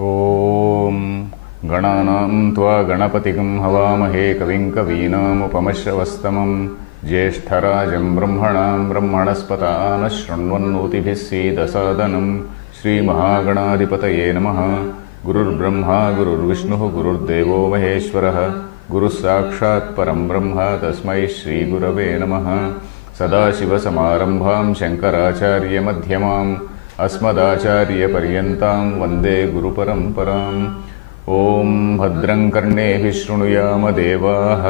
ॐ गणानां त्वा गणपतिं हवामहे कविं कवीनामुपमश्रवस्तमं ज्येष्ठराजं ब्रह्मणां ब्रह्मणस्पतान् शृण्वन्नोतिभिः सीदसादनं श्रीमहागणाधिपतये नमः। गुरुर्ब्रह्मा गुरुर्विष्णुः गुरुर्देवो महेश्वरः गुरुः साक्षात् परं ब्रह्म तस्मै श्रीगुरवे नमः। सदाशिवसमारम्भां शङ्कराचार्यमध्यमाम् अस्मदाचार्यपर्यन्तां वन्दे गुरुपरम्पराम्। ॐ भद्रं कर्णेभिः शृणुयाम देवाः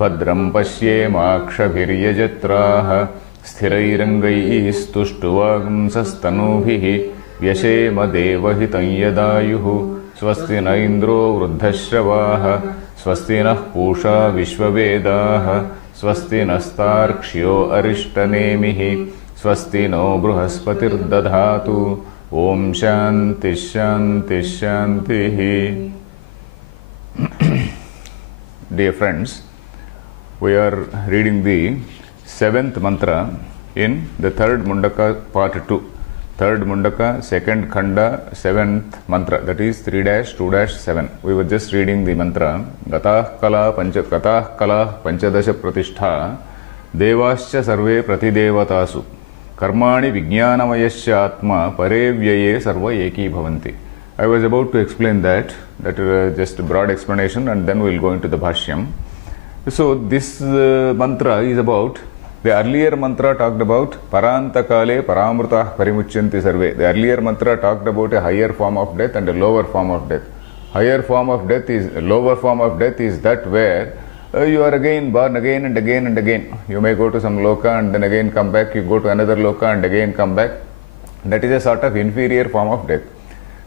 भद्रं पश्येमाक्षभिर्यजत्राः स्थिरैरङ्गैस्तुष्टुवागुंसस्तनूभिः व्यशेम देवहितं यदायुः। स्वस्ति न इन्द्रो वृद्धश्रवाः स्वस्ति नः पूषा विश्ववेदाः स्वस्ति नस्तार्क्ष्यो अरिष्टनेमिः स्वस्ति नो बृहस्पतिर्दधातु। ॐ शान्तिः शान्तिः शान्तिः। Dear friends, we are reading the 7th mantra in the 3rd Mundaka part 2. 3rd Mundaka, 2nd Khanda, 7th mantra, that is 3-2-7. We were just reading the mantra Gatah Kala Panchadasha Pratishtha Devascha Sarve Pratidevatasu Karmani Vijnanamayasya Atma Pare Vyaye Sarva Eki Bhavanti. I was about to explain that just a broad explanation, and then we will go into the Bhashyam. So this mantra is about, the earlier mantra talked about Parantakale Paramrutah Parimuchanti Sarve. The earlier mantra talked about a higher form of death and a lower form of death. Lower form of death is that where you are again born again and again and again. You may go to some loka and then again come back. You go to another loka and again come back. That is a sort of inferior form of death.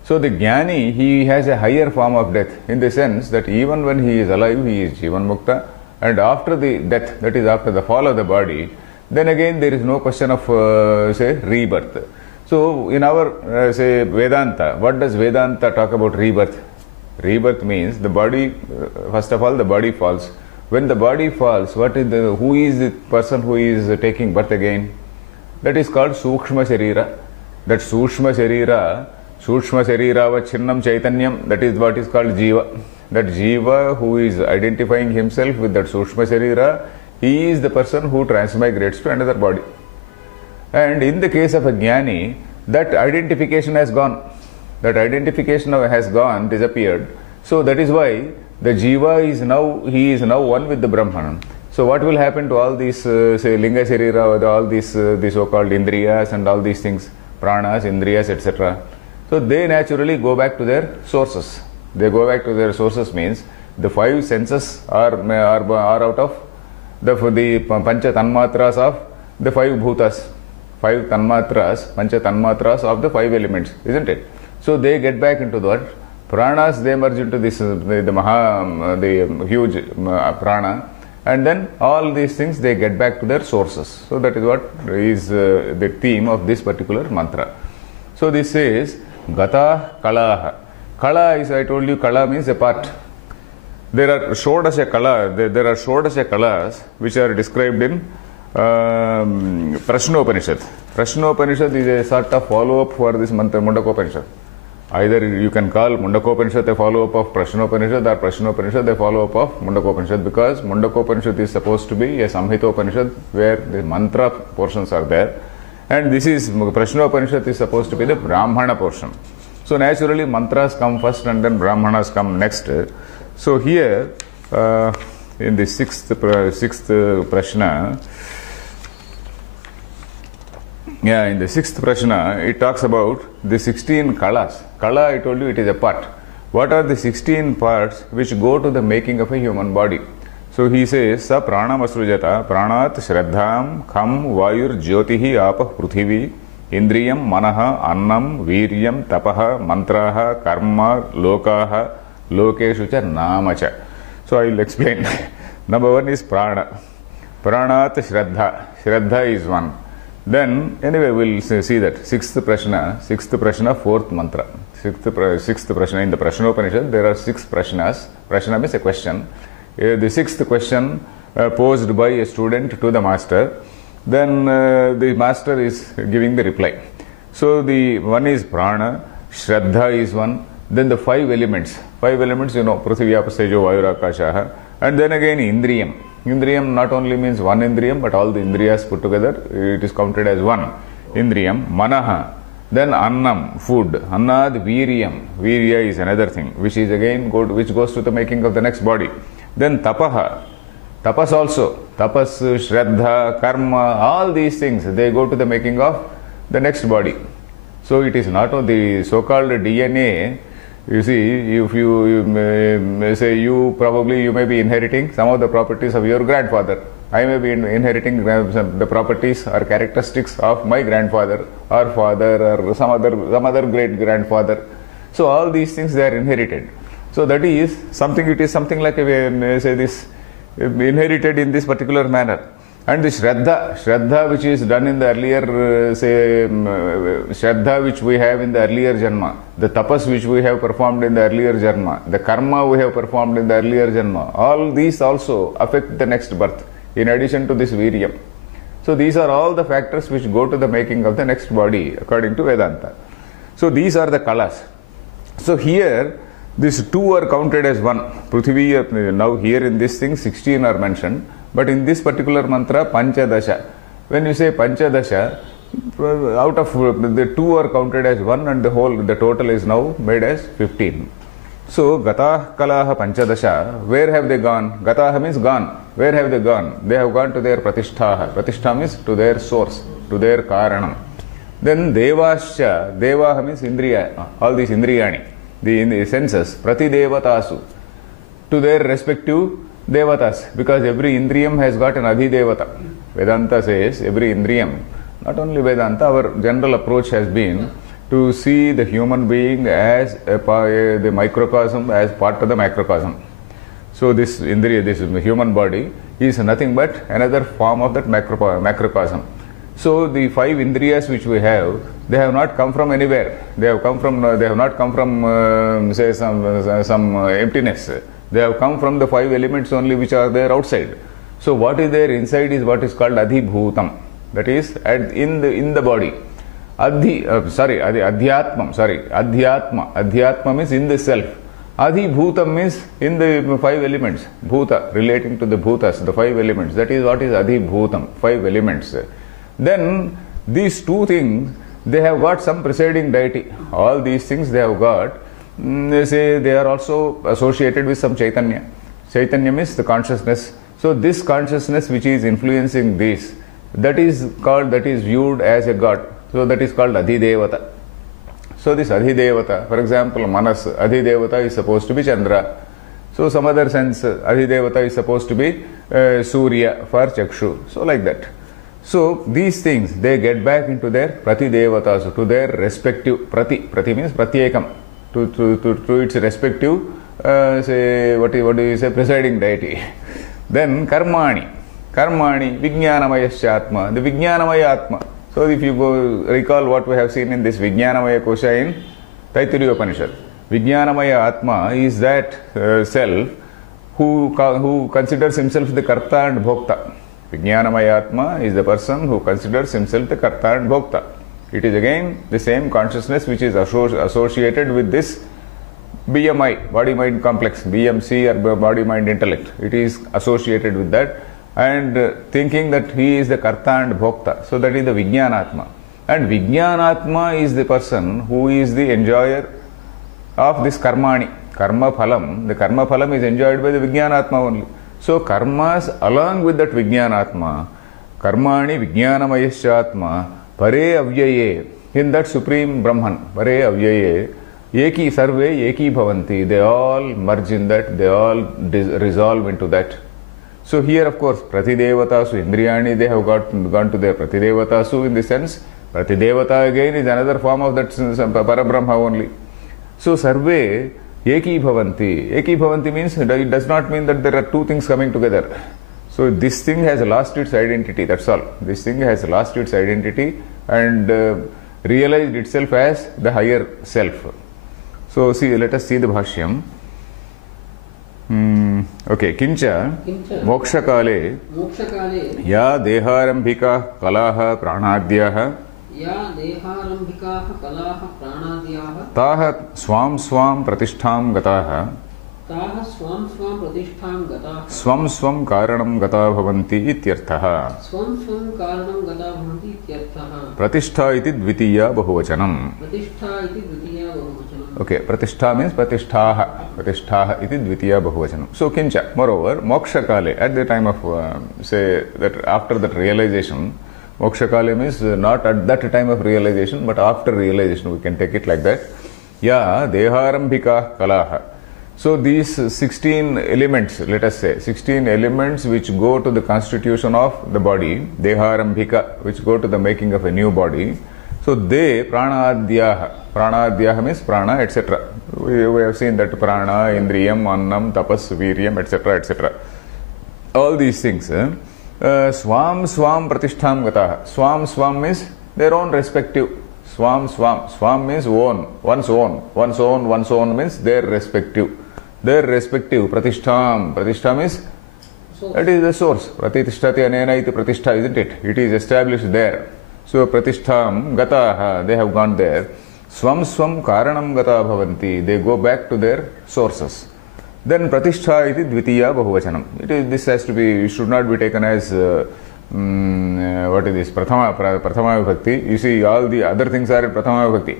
So the Jnani, he has a higher form of death in the sense that even when he is alive, he is Jivan Mukta, and after the death, that is after the fall of the body, then again there is no question of say rebirth. So in our say Vedanta, what does Vedanta talk about rebirth? Rebirth means the body, first of all the body falls. When the body falls, who is the person who is taking birth again? That is called Sukshma Sharira. That Sukshma Sharirava Chinnam Chaitanyam, that is what is called Jiva. That Jiva who is identifying himself with that Sukshma Sharira, he is the person who transmigrates to another body. And in the case of a Jnani, that identification has gone. That identification has gone, disappeared. So that is why the Jiva is now, he is now one with the Brahman. So what will happen to all these, say Linga Sharira, all these so-called Indriyas and all these things, Pranas, Indriyas, etc. So they naturally go back to their sources. They go back to their sources means the 5 senses are out of the Pancha Tanmatras of the 5 Bhutas. 5 Tanmatras, Pancha Tanmatras of the 5 elements, isn't it? So they get back into that. Pranas, they merge into this, the huge prana, and then all these things they get back to their sources. So that is what is the theme of this particular mantra. So this says Gata Kalaha. Kala is, I told you, Kala means a part. There are Shodasha Kala, there are Shodasha Kalas which are described in Prashnopanishad. Prashnopanishad is a sort of follow-up for this mantra, Mundakopanishad. Either you can call Mundakopanishad a follow-up of Prashnopanishad or Prashnopanishad a follow-up of Mundakopanishad, because Mundakopanishad is supposed to be a Samhitopanishad where the mantra portions are there, and this is Prashnopanishad is supposed to be the Brahmana portion. So naturally mantras come first and then Brahmanas come next. So here in the sixth prashna, in the 6th prashna, it talks about the 16 kalas. Kala, I told you, it is a part. What are the 16 parts which go to the making of a human body? So he says, Sa pranam asrujata pranat shraddham kham vayur jyotihi apah pruthivi indriyam manaha annam viryam tapaha mantraha karma lokaha lokeshu cha namacha. So I will explain. Number 1 is prana. Pranat shraddha. Shraddha is one. Then, anyway, we will see that. 6th prashna, 4th mantra. 6th prashna, in the Prashnopanishad, there are 6 prashnas. Prashna means a question. The 6th question posed by a student to the master. Then the master is giving the reply. So, the one is prana, shraddha is one, Then the five elements, you know, Prithvi, Apas, Tejo, Vayu, Akasha, and then again Indriyam. Indriyam not only means one Indriyam, but all the Indriyas put together, it is counted as one Indriyam. Manaha, then Annam, food. Annad Viryam. Virya is another thing, which is again which goes to the making of the next body. Then Tapaha. Tapas also. Tapas, Shraddha, Karma, all these things, they go to the making of the next body. So it is not only the so-called DNA. You see, if you may say you may be inheriting some of the properties of your grandfather. I may be inheriting the properties or characteristics of my grandfather or father or some other great grandfather. So all these things, they are inherited. So that is something. It is something like say this inherited in this particular manner. And the Shraddha which is done in the earlier, Shraddha which we have in the earlier Janma, the Tapas which we have performed in the earlier Janma, the Karma we have performed in the earlier Janma, all these also affect the next birth, in addition to this Viryam. So these are all the factors which go to the making of the next body, according to Vedanta. So these are the Kalas. So here, these two are counted as one. Prithvi, now here in this thing, 16 are mentioned. But in this particular mantra, Panchadasha. When you say Panchadasha, out of the two are counted as one, and the total is now made as 15. So, Gatah Kalaha Panchadasha, where have they gone? Gataha means gone. Where have they gone? They have gone to their Pratishtaha. Pratishtha means to their source, to their Karanam. Then Devascha, Devaha means Indriya, all these Indriyani, the senses, Pratidevatasu, to their respective Devatas, because every Indriyam has got an Adhidevata. Vedanta says every Indriyam, not only Vedanta, our general approach has been to see the human being as the microcosm, as part of the macrocosm. So this Indriya, this human body, is nothing but another form of that macrocosm. So the five Indriyas which we have, they have not come from anywhere. They have not come from say some emptiness. They have come from the five elements only which are there outside. So what is there inside is what is called Adhibhutam. That is in the body. Adhyatma. Adhyatma means in the self. Adhibhutam means in the five elements. Bhuta, relating to the bhutas, the five elements. That is what is Adhibhutam, five elements. Then these two things, they have got some presiding deity. All these things they have got. They say they are also associated with some Chaitanya. Chaitanya means the consciousness. So this consciousness which is influencing this, that is viewed as a god. So that is called Adhidevata. So this Adhidevata, for example, Manas, Adhidevata is supposed to be Chandra. So some other sense, Adhidevata is supposed to be Surya for Chakshu. So like that. So these things, they get back into their Pratidevatas, to their respective Prati means Pratyekam. To its respective, what do you say, presiding deity. Then Karmani, Vijnanamayascha Atma, the Vijnanamaya Atma. So if you recall what we have seen in this Vijnanamaya Kosha in Taittiriya Upanishad, Vijnanamaya Atma is that self who considers himself the Karta and Bhokta. Vijnanamaya Atma is the person who considers himself the Karta and Bhokta. It is again the same consciousness which is associated with this BMI, body-mind complex, BMC or body-mind intellect. It is associated with that and thinking that he is the Karta and Bhokta. So that is the Vijnanatma. And Vijnanatma is the person who is the enjoyer of this Karmani. Karma Phalam, the Karma Phalam is enjoyed by the Vijnanatma only. So karmas along with that Vijnanatma, Karmani Vijnanamayascha Atma, Pare Avyaye, in that Supreme Brahman, Pare Avyaye, Eki Sarve Eki Bhavanti, they all merge in that, they all resolve into that. So here of course, Pratidevatasu, Indriyani, they have gone to their Pratidevatasu in the sense, Pratidevata again is another form of that Parabrahma only. So Sarve Eki Bhavanti. Eki Bhavanti means it does not mean that there are two things coming together. So this thing has lost its identity, that's all. This thing has lost its identity and realized itself as the higher self. So see, let us see the Bhashyam. Okay, Kincha Mokshakale Ya Deharambhika Kalaha Pranadhyaha या देहारंभिकाः कलाः प्राणाद्याः ताः स्वां स्वां प्रतिष्ठां गताः ताः स्वां स्वां प्रतिष्ठां गताः स्वं स्वं कारणं गता भवन्ति इत्यर्थः। स्वं स्वं कारणं गता भवन्ति इत्यर्थः। प्रतिष्ठा इति द्वितीया बहुवचनम्। प्रतिष्ठा इति द्वितीया बहुवचनम्। Okay, pratishtha means pratishthaah iti dvitiya bahuvachanam. So kincha, moreover, moksha kale, at the time of say that after that realization, moksha kale means not at that time of realization but after realization, we can take it like that. Ya deharambhika kalaha. So these 16 elements, let us say 16 elements which go to the constitution of the body, deharambhika, which go to the making of a new body. So they pranadhyaha means prana, etc. We have seen that prana, indriyam, annam, tapas, viryam, etc., etc. All these things. Swam swam pratistham gataha. Swam swam means their own respective. Swam swam. Swam means own, one's own. One's own means their respective. Their respective pratistham. Pratistham is that is the source. Pratitishthati anena iti pratishtha, isn't it? It is established there. So pratistham gataha, they have gone there. Swam swam karanam gata bhavanti, they go back to their sources. Then pratishtha iti dvitiya bahuvachanam. This has to be, it should not be taken as what is this? Prathama vibhakti. You see, all the other things are in prathama vibhakti.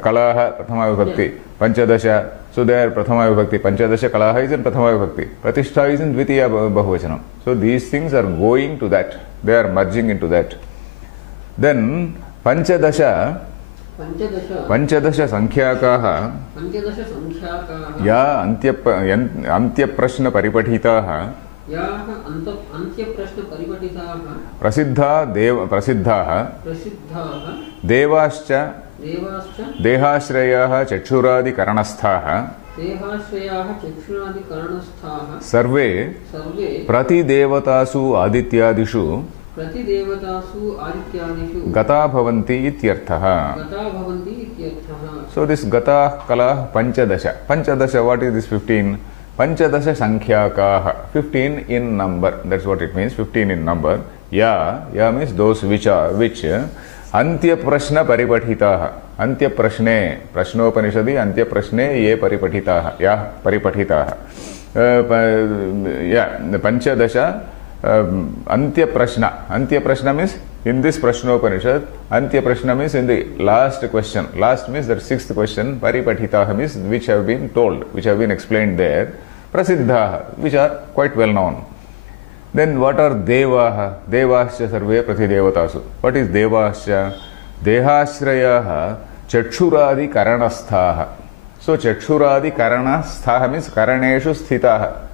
Kalaha prathama vibhakti, panchadasha, so they are prathama vibhakti. Panchadasha kalaha is in prathama vibhakti. Pratishtha is in dvitiya bahuvachanam. So these things are going to that. They are merging into that. Then panchadasha sankhyaakaah ya antyaprashna paripatitaah prasiddhaah devascha dehashrayah chakshuradi karanasthaah sarve pratidevatasu adityadishu gata bhavanti ityarthaha. So this gata kala panchadasha. Panchadasha, what is this 15? Panchadasha sankhyaakaah. 15 in number. That's what it means. 15 in number. Ya means those which antya prashna paripatitaah. Antya prashne. Prashnopanishadi antya prashne ye paripatitaah. Ya paripatitaah. The panchadasha Antya Prashna means in this Prashnopanishad, Antya Prashna means in the last question. Last means the sixth question, Paripatitaha means which have been told, which have been explained there. Prasiddhaha, which are quite well known. Then what are Devaha? Devascha sarve pratidevatasu. What is Devascha? Dehashrayaha chakshuradi karanasthaha. So chakshuradi karanasthaha means karaneshu sthitaha.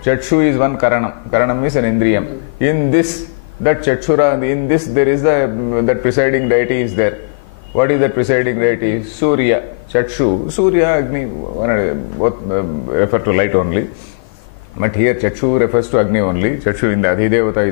Chakshu is one karanam. Karanam is an indriyam. In this, that chakshura, in this there is that presiding deity is there. What is that presiding deity? Surya. Chakshu. Surya, Agni, both refer to light only. But here Chakshu refers to Agni only. Chakshu in the Adhidevata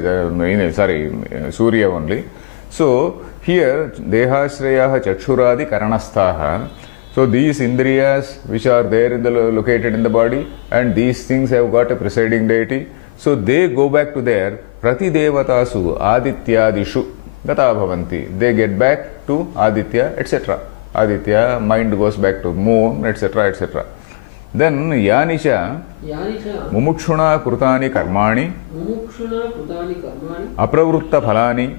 is, Surya only. So here, Dehashrayah Chakshuradi Karanasthaha. So these indriyas which are there located in the body, and these things have got a presiding deity. So they go back to their pratidevatasu adityadishu gata bhavanti. They get back to Aditya, etc. Aditya, mind goes back to moon, etc., etc. Then yanisha mumukshuna krutani karmani apravritta phalani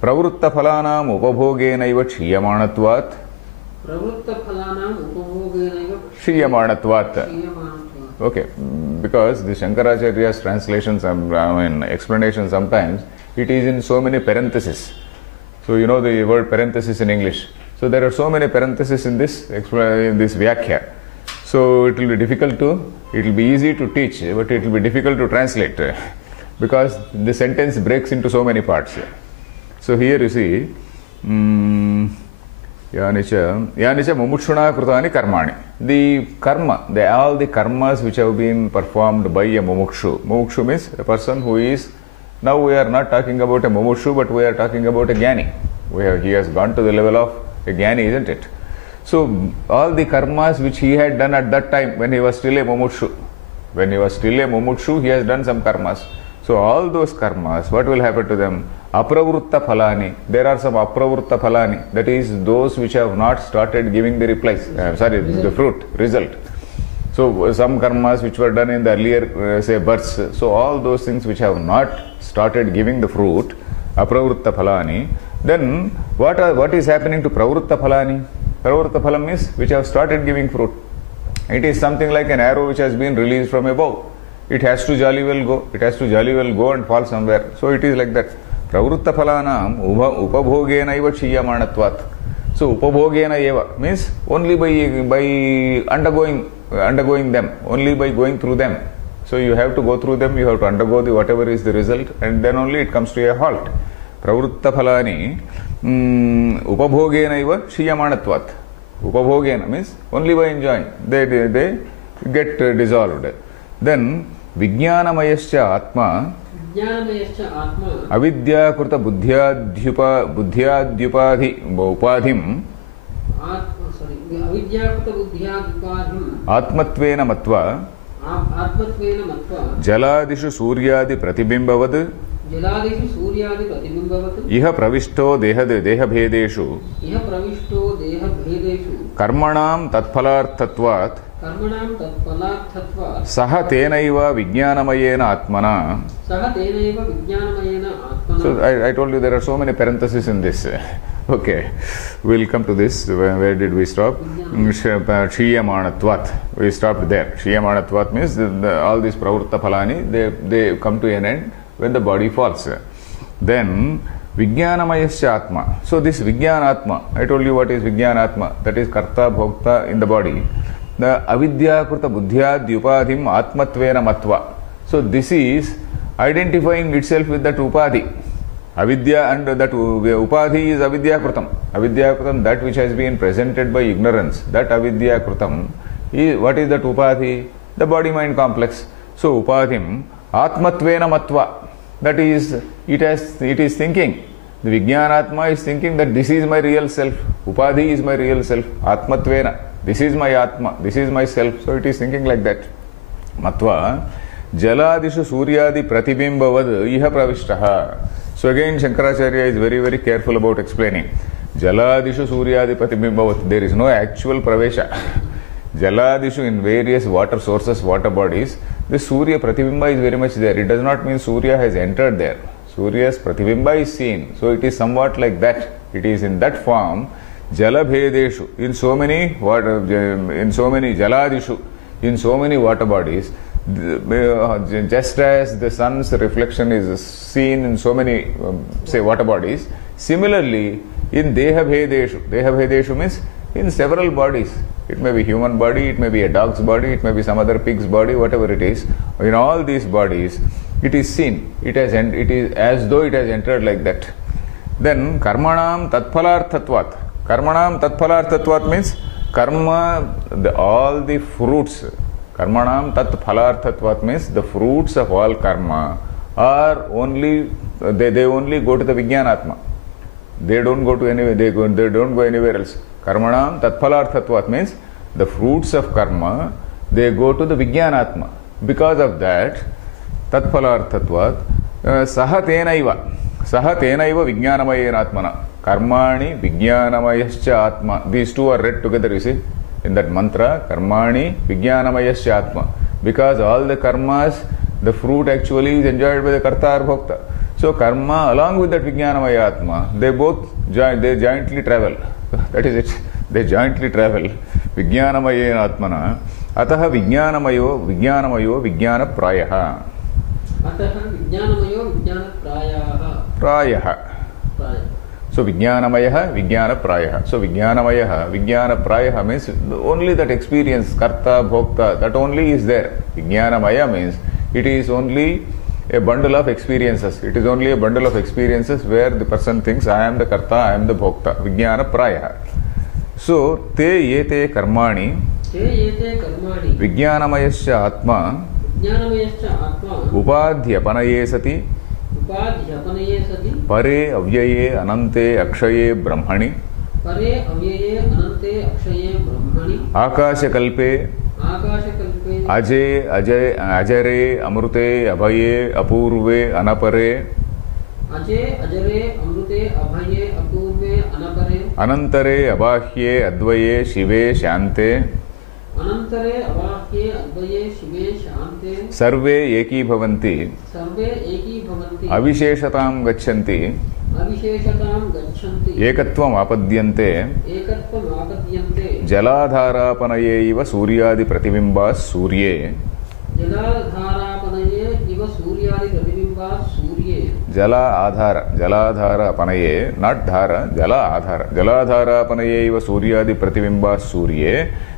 pravritta phalanam upabhogenaiva kshiyamanatvat Shriyamanatvat. Okay, because the Shankaracharya's translations, explanation sometimes, it is in so many parentheses. So you know the word parenthesis in English. So there are so many parentheses in this Vyakhya. So it will be difficult to, it will be easy to teach, but it will be difficult to translate because the sentence breaks into so many parts. So here you see, Yanicha mumukshuna krutani karmani. The karma, all the karmas which have been performed by a mumukshu. Mumukshu means a person who is, now we are not talking about a mumukshu, but we are talking about a jnani. He has gone to the level of a jnani, isn't it? So all the karmas which he had done at that time when he was still a mumukshu. When he was still a mumukshu, he has done some karmas. So all those karmas, what will happen to them? Apravritta phalani. There are some apravritta phalani. That is those which have not started giving the replies. The fruit, result. So some karmas which were done in the earlier, say, births. So all those things which have not started giving the fruit, apravritta phalani. Then what is happening to pravritta phalani? Pravritta phalam means which have started giving fruit. It is something like an arrow which has been released from a bow. It has to jolly well go. It has to jolly well go and fall somewhere. So it is like that. Pravritta phalanam upabhogena iva kshiyamanatvat. So upabhogena eva means only by undergoing them, only by going through them. So you have to go through them, you have to undergo the whatever is the result, and then only it comes to a halt. Pravritta phalani upabhogena iva kshiyamanatvat. Upabhogena means only by enjoying. They get dissolved. Then Vijnanamayascha Atma Avidyakrita buddhyadyupadhi upadhim Atmatvena matva Jaladishu Suryadi Pratibhimbavad Iha pravishto dehabhedeshu Karmanam tatphalarthatvat Saha tenaiva vijnanamayena atmana. So I told you there are so many parentheses in this. Okay, we'll come to this. Where did we stop? Kshiyamanatvat. We stopped there. Kshiyamanatvat means all these pravritta phalani, they come to an end when the body falls. Then Vijnanamayascha Atma. So this Vijnanatma, I told you what is Vijnanatma. That is Karta Bhokta in the body. The Avidyakrita buddhyadyupadhim atmatvena matva. So this is identifying itself with that upadhi. Avidya and that upadhi is avidyakritam. Avidyakritam, that which has been presented by ignorance. That avidyakritam is, what is that upadhi? The body-mind complex. So upadhim atmatvena matva. That is, it is thinking. The Vijnanatma is thinking that this is my real self. Upadhi is my real self. Atmatvena. This is my Atma, this is my self. So it is thinking like that. Matva, Jaladishu Suryadi Pratibhimbavad Iha Pravishtaha. So again, Shankaracharya is very, very careful about explaining. Jaladishu Suryadi Pratibhimbavad. There is no actual Pravesha. Jaladishu in various water sources, water bodies, the Surya Pratibhimba is very much there. It does not mean Surya has entered there. Surya's Pratibhimba is seen. So it is somewhat like that. It is in that form. Jalabhedeshu, in so many jaladishu, in so many water bodies, just as the sun's reflection is seen in so many, say, water bodies, similarly in dehabhedeshu means in several bodies. It may be human body, it may be a dog's body, it may be some other pig's body, whatever it is. In all these bodies, it is seen. It is as though it has entered like that. Then karmanam tatphalarthatvat. Karmanam tatphalarthatvat means karma, all the fruits. Karmanam tatphalarthatvat means the fruits of all karma are only, they only go to the Vijnanatma. They don't go to anywhere, they don't go anywhere else. Karmanam tatphalarthatvat means the fruits of karma, they go to the Vijnanatma. Because of that, tatphalarthatvat, saha tenaiva vijnanamayena atmana. Karmani Vijnanamayascha Atma. These two are read together, you see, in that mantra. Karmani Vijnanamayascha Atma. Because all the karmas, the fruit actually is enjoyed by the Karta or Bhokta. So karma along with that Vijnanamaya Atma, they jointly travel. That is it. They jointly travel. Vijnanamayena Atmana. Ataha Vijnanamayo Vijnana Prayaha. Ataha Vijnanamayo Vijnana Prayaha. So Vijnanamaya Vijnana Prayaha. So Vijnanamaya Vijnana Prayaha means only that experience, Karta, Bhokta, that only is there. Vijnanamaya means it is only a bundle of experiences. It is only a bundle of experiences where the person thinks, I am the Karta, I am the Bhokta. Vijnana Prayaha. So te yete karmani Vijnanamayascha Atma Upadhyapanaye sati Pare avyaye anante akshaye brahmani Akashakalpe Ajare amrute abhaye apurve anapare अजे अजरे अमृते अभये अपूर्वे अनपरे अनंतरे अबाह्ये अद्वये शिवे शांते अनंतरे अबाह्ये अद्वये शिवे शान्ते सर्वे एकीभवन्ति सर्वे एकीभवन्ति अविशेषतां गच्छन्ति अविशेषतां गच्छन्ति एकत्वम् आपद्यन्ते एकत्वम् आपद्यन्ते जलाधारापनये इव सूर्यादि प्रतिबिम्बाः सूर्ये जलाधारापनये इव सूर्यादि प्रतिबिम्बाः सूर्ये जलाधारापनये not धार जल आधार जलाधारापनये इव सूर्यादि प्रतिबिम्बाः सूर्ये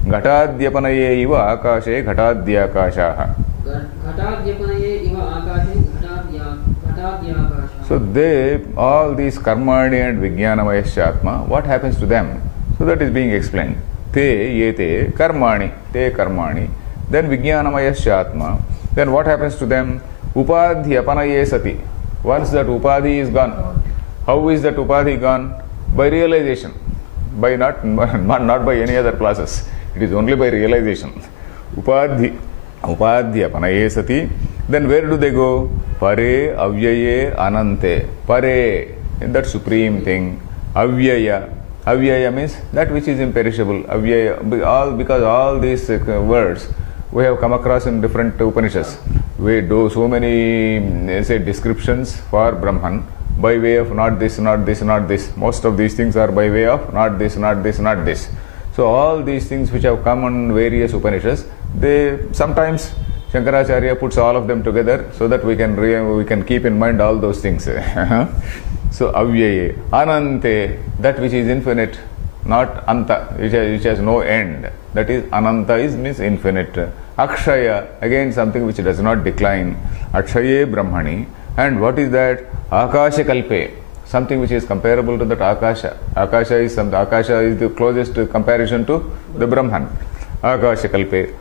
घटाद्यपनये इव आकाशे घटाद्याकाशाः घटाद्यपनये इव आकाशे घटाद्याकाशाः. So they, all these karmani and vijnanamayasya atma, what happens to them? So that is being explained. Te yete karmani, te karmani. Then vijnanamayasya atma. Then what happens to them? Upadhi apanaye sati. Once that upadhi is gone, how is that upadhi gone? By realization. By not by any other process. It is only by realization. Upadhi apanaye sati. Then where do they go? Pare avyaye anante. Pare, in that supreme thing. Avyaya. Avyaya means that which is imperishable. Avyaya, because all these words we have come across in different Upanishads. We do so many descriptions for Brahman by way of not this, not this, not this. Most of these things are by way of not this, not this, not this. So all these things which have come in various Upanishads, they sometimes Shankaracharya puts all of them together so that we can keep in mind all those things. So avyaye, anante, that which is infinite, not anta, which has no end. That is ananta means infinite. Akshaya, again something which does not decline. Akshaye Brahmani. And what is that? Akasha kalpe, something which is comparable to that Akasha. Akasha is the closest comparison to the Brahman. Akasha kalpe.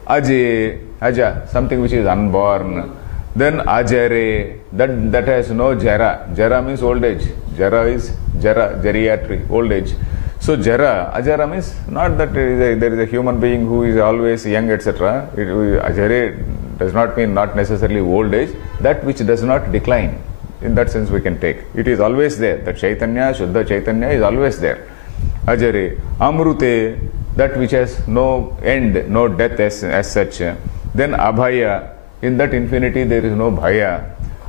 Aja, something which is unborn. Then ajare, that has no jara. Jara means old age. Jara is geriatry, old age. So ajara means not that there is a human being who is always young, etc. Ajare does not mean not necessarily old age. That which does not decline. In that sense we can take. It is always there. That Chaitanya, Shuddha Chaitanya is always there. Ajare, amrute, that which has no end, no death as such. Then abhaya, in that infinity there is no bhaya.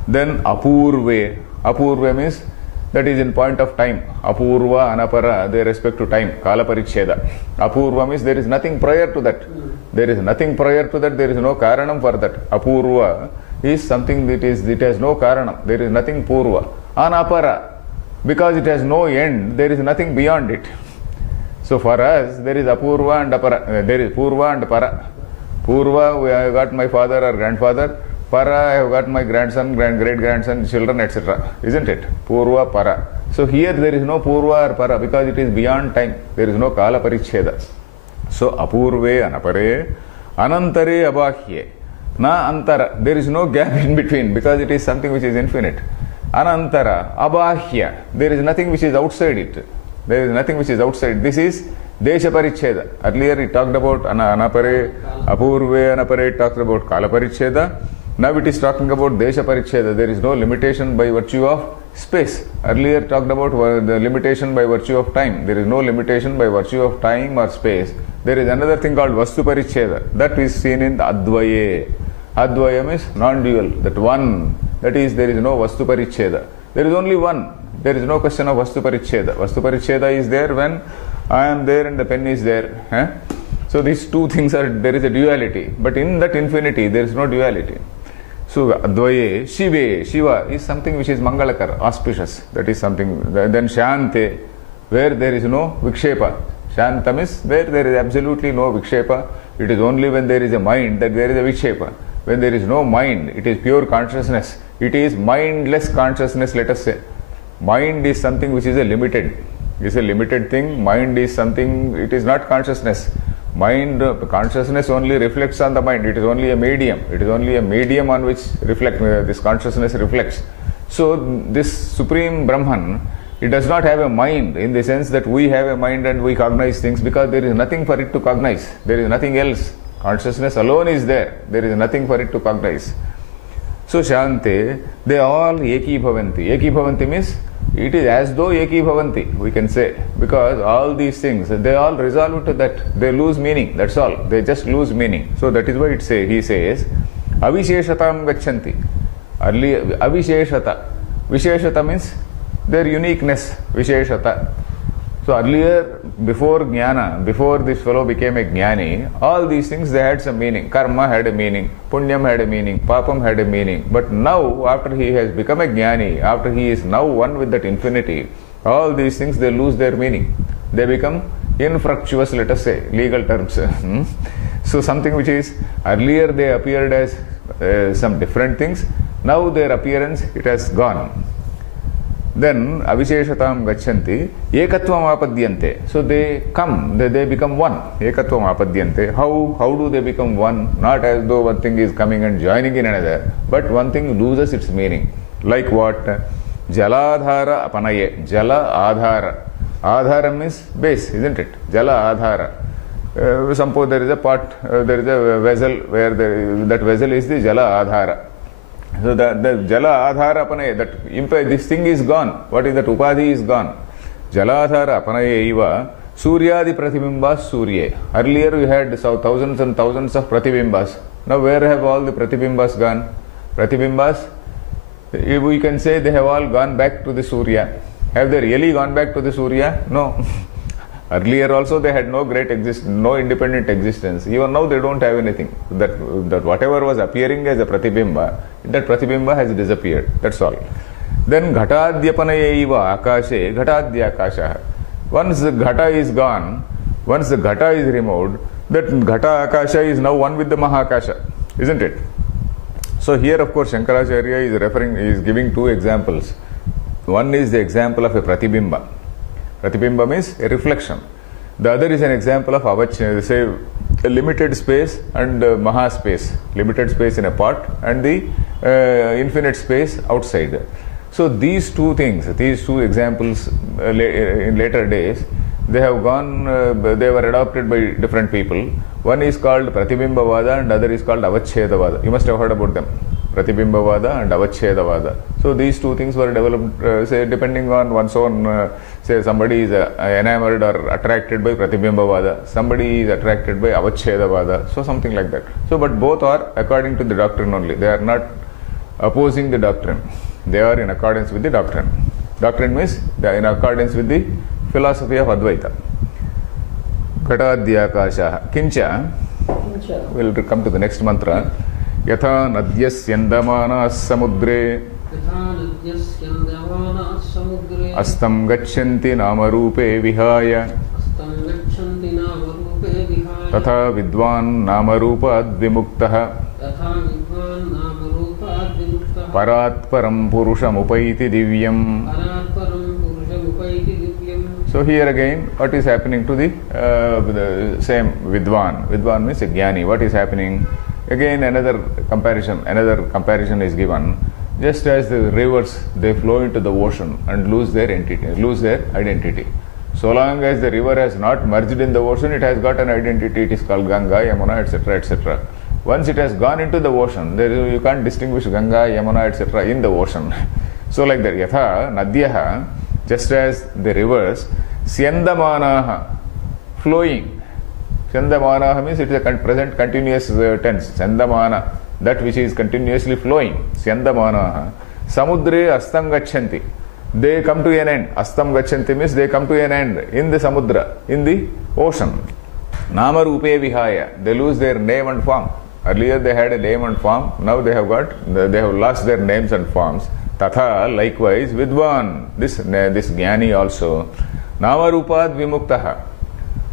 Then apurve, apurve means that is in point of time. Apurva, anapara, they respect to time. Kala paricheda. Apurva means there is nothing prior to that. There is nothing prior to that, there is no karanam for that. Apurva is something that it has no karanam. There is nothing purva. Anapara, because it has no end, there is nothing beyond it. So for us, there is apurva and apara. There is purva and para. Purva, I have got my father or grandfather. Para, I have got my grandson, great-grandson, children, etc. Isn't it? Purva, para. So here there is no purva or para because it is beyond time. There is no kala paricheda. So apurve, anapare, anantare, abahye. Na antara. There is no gap in between because it is something which is infinite. Anantara, abahya. There is nothing which is outside it. There is nothing which is outside. This is Desha Paricheda. Earlier he talked about Anapare, Apurve, Anapare, it talked about Kala Paricheda. Now it is talking about Desha Paricheda. There is no limitation by virtue of space. Earlier talked about the limitation by virtue of time. There is no limitation by virtue of time or space. There is another thing called Vastu Paricheda. That is seen in the Advaye. Advaya means non-dual. That one. That is, there is no Vastu Paricheda. There is only one. There is no question of Vastu Paricheda. Vastu Paricheda is there when I am there and the pen is there. So these two things there is a duality. But in that infinity, there is no duality. So Advaye, Shiva is something which is Mangalakar, auspicious. That is something. Then Shante, where there is no Vikshepa. Shantam is where there is absolutely no Vikshepa. It is only when there is a mind that there is a Vikshepa. When there is no mind, it is pure consciousness. It is mindless consciousness, let us say. Mind is something which is a limited. It is a limited thing. Mind is something, it is not consciousness. Mind, consciousness only reflects on the mind. It is only a medium. It is only a medium on which this consciousness reflects. So this Supreme Brahman, it does not have a mind in the sense that we have a mind and we cognize things because there is nothing for it to cognize. There is nothing else. Consciousness alone is there. There is nothing for it to cognize. So Shante, they all eki bhavanti. Eki bhavanti means it is as though eki bhavanti, we can say, because all these things, they all resolve to that. They lose meaning, that's all. They just lose meaning. So that is why he says, avisheshatam gachanti. Earlier, avisheshata. Visheshata means their uniqueness, visheshata. So earlier, before jnana, before this fellow became a jnani, all these things, they had some meaning. Karma had a meaning, punyam had a meaning, papam had a meaning. But now, after he has become a jnani, after he is now one with that infinity, all these things, they lose their meaning. They become infructuous, let us say, legal terms. So something which is, earlier they appeared as some different things, now their appearance, it has gone. Then avisheshatam gachanti ekatvam apadyante. So they come, they become one. Ekatvam apadyante. How do they become one? Not as though one thing is coming and joining in another, but one thing loses its meaning. Like what? Jaladhara apanaye. Jala adhara. Adhara means base, isn't it? Jala adhara. Suppose there is a pot, there is a vessel where that vessel is the jala adhara. So the jala adhara apanaye, that this thing is gone. What is that? Upadhi is gone. Jala adhara apanaye iva suryadi prathibimbas surye. Earlier we had thousands and thousands of prathibimbas. Now where have all the prathibimbas gone? Prathibimbas, we can say they have all gone back to the Surya. Have they really gone back to the Surya? No. Earlier also they had no no independent existence. Even now they don't have anything. That whatever was appearing as a pratibimba, that pratibimba has disappeared. That's all. Then ghatadyapanaye iva akashe ghatadya akasha. Once the ghata is gone, once the ghata is removed, that ghata akasha is now one with the mahakasha, isn't it? So here of course Shankaracharya is giving two examples. One is the example of a pratibimba. Pratibimba means a reflection. The other is an example of say a limited space and maha space. Limited space in a pot and the infinite space outside. So these two things, these two examples in later days, they have gone, they were adopted by different people. One is called Pratibimbavada and other is called Avachedavada. You must have heard about them. Pratibimbavada and Avachedavada. So these two things were developed, say, depending on one's own, say somebody is enamored or attracted by Pratibimbavada, somebody is attracted by Avachedavada, so something like that. So, but both are according to the doctrine only. They are not opposing the doctrine. They are in accordance with the doctrine. Doctrine means they are in accordance with the philosophy of Advaita. Ghatadyakasha. Kincha, we'll come to the next mantra. Yatha nadyasyandamana samudre astam gachanti namarupe vihaya tatha vidvan namarupad vimuktaha parat param purusham upaiti divyam. So here again, what is happening to the same Vidwan? Vidwan means a Jnani. What is happening? Again another comparison is given. Just as the rivers, they flow into the ocean and lose their identity. So long as the river has not merged in the ocean, it has got an identity. It is called Ganga, Yamuna, etc., etc. Once it has gone into the ocean, you can't distinguish Ganga, Yamuna, etc. in the ocean. So like that, Yatha, Nadyaha, just as the rivers, Syandamanaha, flowing. Syandamanaha means it is a present continuous tense. Syandamana, that which is continuously flowing. Syandamanaha. Samudre astam gachanti. They come to an end. Astam gachanti means they come to an end in the samudra, in the ocean. Nama rupe vihaya. They lose their name and form. Earlier they had a name and form. Now they have lost their names and forms. Tatha, likewise, Vidvan, this Jnani also, Namarupad Vimuktaha.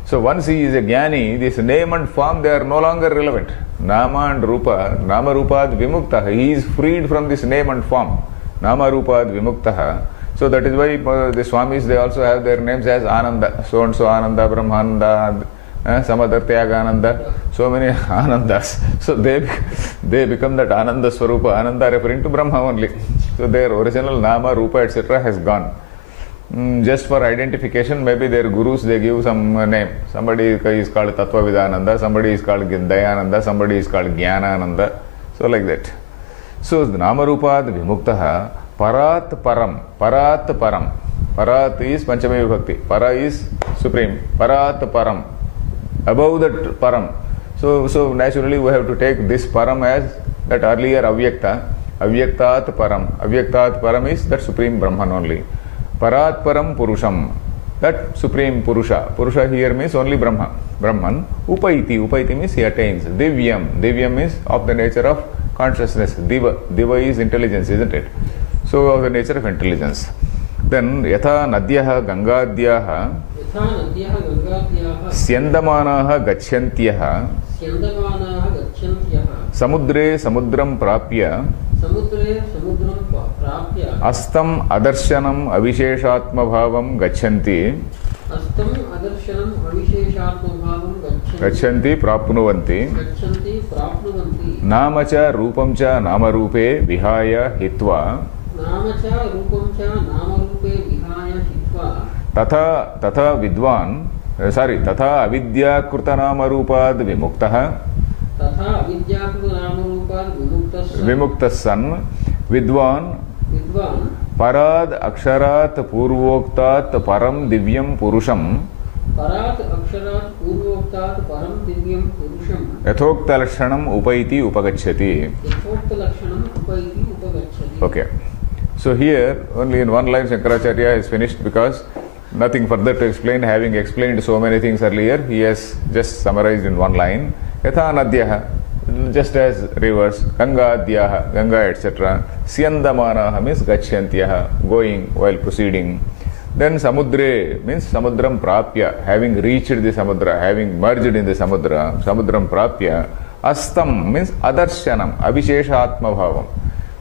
So once he is a Jnani, this name and form, they are no longer relevant. Nama and Rupa, Namarupad Vimuktaha. He is freed from this name and form. Namarupad Vimuktaha. So that is why the Swamis, they also have their names as Ananda. So and so Ananda, Brahmananda, some other Tyagananda, so many Anandas. So they become that Ananda Swarupa, Ananda referring to Brahma only. So their original Nama, Rupa, etc. has gone. Just for identification, maybe their gurus, they give some name. Somebody is called Tattvavidananda, somebody is called Dayananda, somebody is called Jnanananda. So like that. So Namarupad Vimuktah Parat Param. Parat Param. Parat is Panchami Vibhakti. Para is supreme. Parat Param. Above that Param. So naturally we have to take this Param as that earlier Avyakta. Avyaktat Param. Avyaktat Param is that supreme Brahman only. Parat Param Purusham. That supreme Purusha. Purusha here means only Brahman. Upaiti. Upaiti means he attains. Divyam. Divyam is of the nature of consciousness. Diva. Diva is intelligence, isn't it? So of the nature of intelligence. Then Yatha Nadyaha Gangadyaha Syandamanaha Gachyantyaha Samudre Samudram Prapya Astam Adarshanam Avisheshatma Bhavam Gachanti Gachanti Prapnuvanti Namacha Rupamcha Namarupe Vihaya Hitva Tata Vidwan Tata Avidya Krutanama Vimuktah Vimuktasan Vidwan Parad Aksharat Purvoktat Param Divyam Purusham Yathokta Lakshanam Upaiti Upagachyati. Okay. So here only in one line Shankaracharya is finished because nothing further to explain. Having explained so many things earlier, he has just summarized in one line. Yatha Nadyaha, just as rivers, Ganga Adyaha, Ganga etc. Syandamanaha means Gachyantyaha, going while proceeding. Then Samudre means Samudram Prapya, having reached the Samudra, having merged in the Samudra, Samudram Prapya. Astam means Adarshanam, Avishesha Atma Bhavam.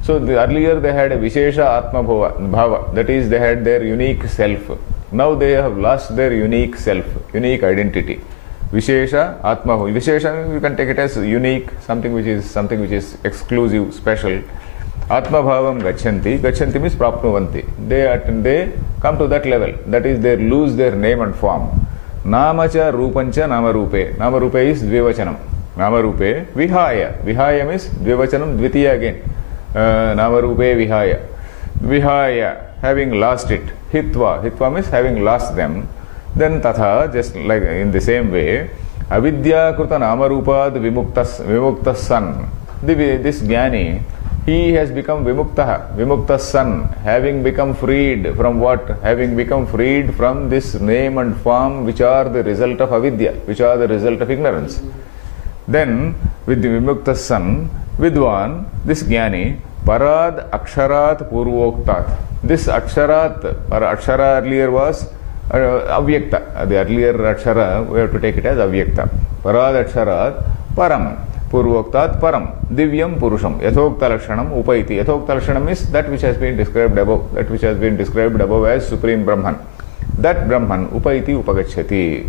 So earlier they had a Vishesha Atma Bhava, that is they had their unique self. Now they have lost their unique self, unique identity. Vishesha Atma Bhava. Vishesha you can take it as unique, something which is exclusive, special. Atma Bhavam Gachanti. Gachanti means Prapnuvanti. They come to that level. That is they lose their name and form. Namacha Rupancha Namarupe. Namarupe is Dvivachanam. Namarupe Vihaya. Vihaya means Dvivachanam Dvitiya again. Namarupe Vihaya. Vihaya, having lost it. Hitva. Hitva means having lost them. Then Tatha, just like in the same way, Avidya Kruta Namarupad Vimuktas son. This Jnani, he has become Vimuktaha. Vimuktas son, having become freed from what? Having become freed from this name and form which are the result of Avidya, which are the result of ignorance. Then, with the Vimuktas son, Vidwan, this Jnani, Parad Aksharat Purvoktat. This Aksharat, or Akshara earlier was Avyakta. The earlier Akshara, we have to take it as Avyakta. Parad Aksharat Param. Purvoktat Param. Divyam Purusham. Yathokta Lakshanam Upaiti. Yathokta Lakshanam is that which has been described above. That which has been described above as Supreme Brahman. That Brahman, Upaiti Upagachyati.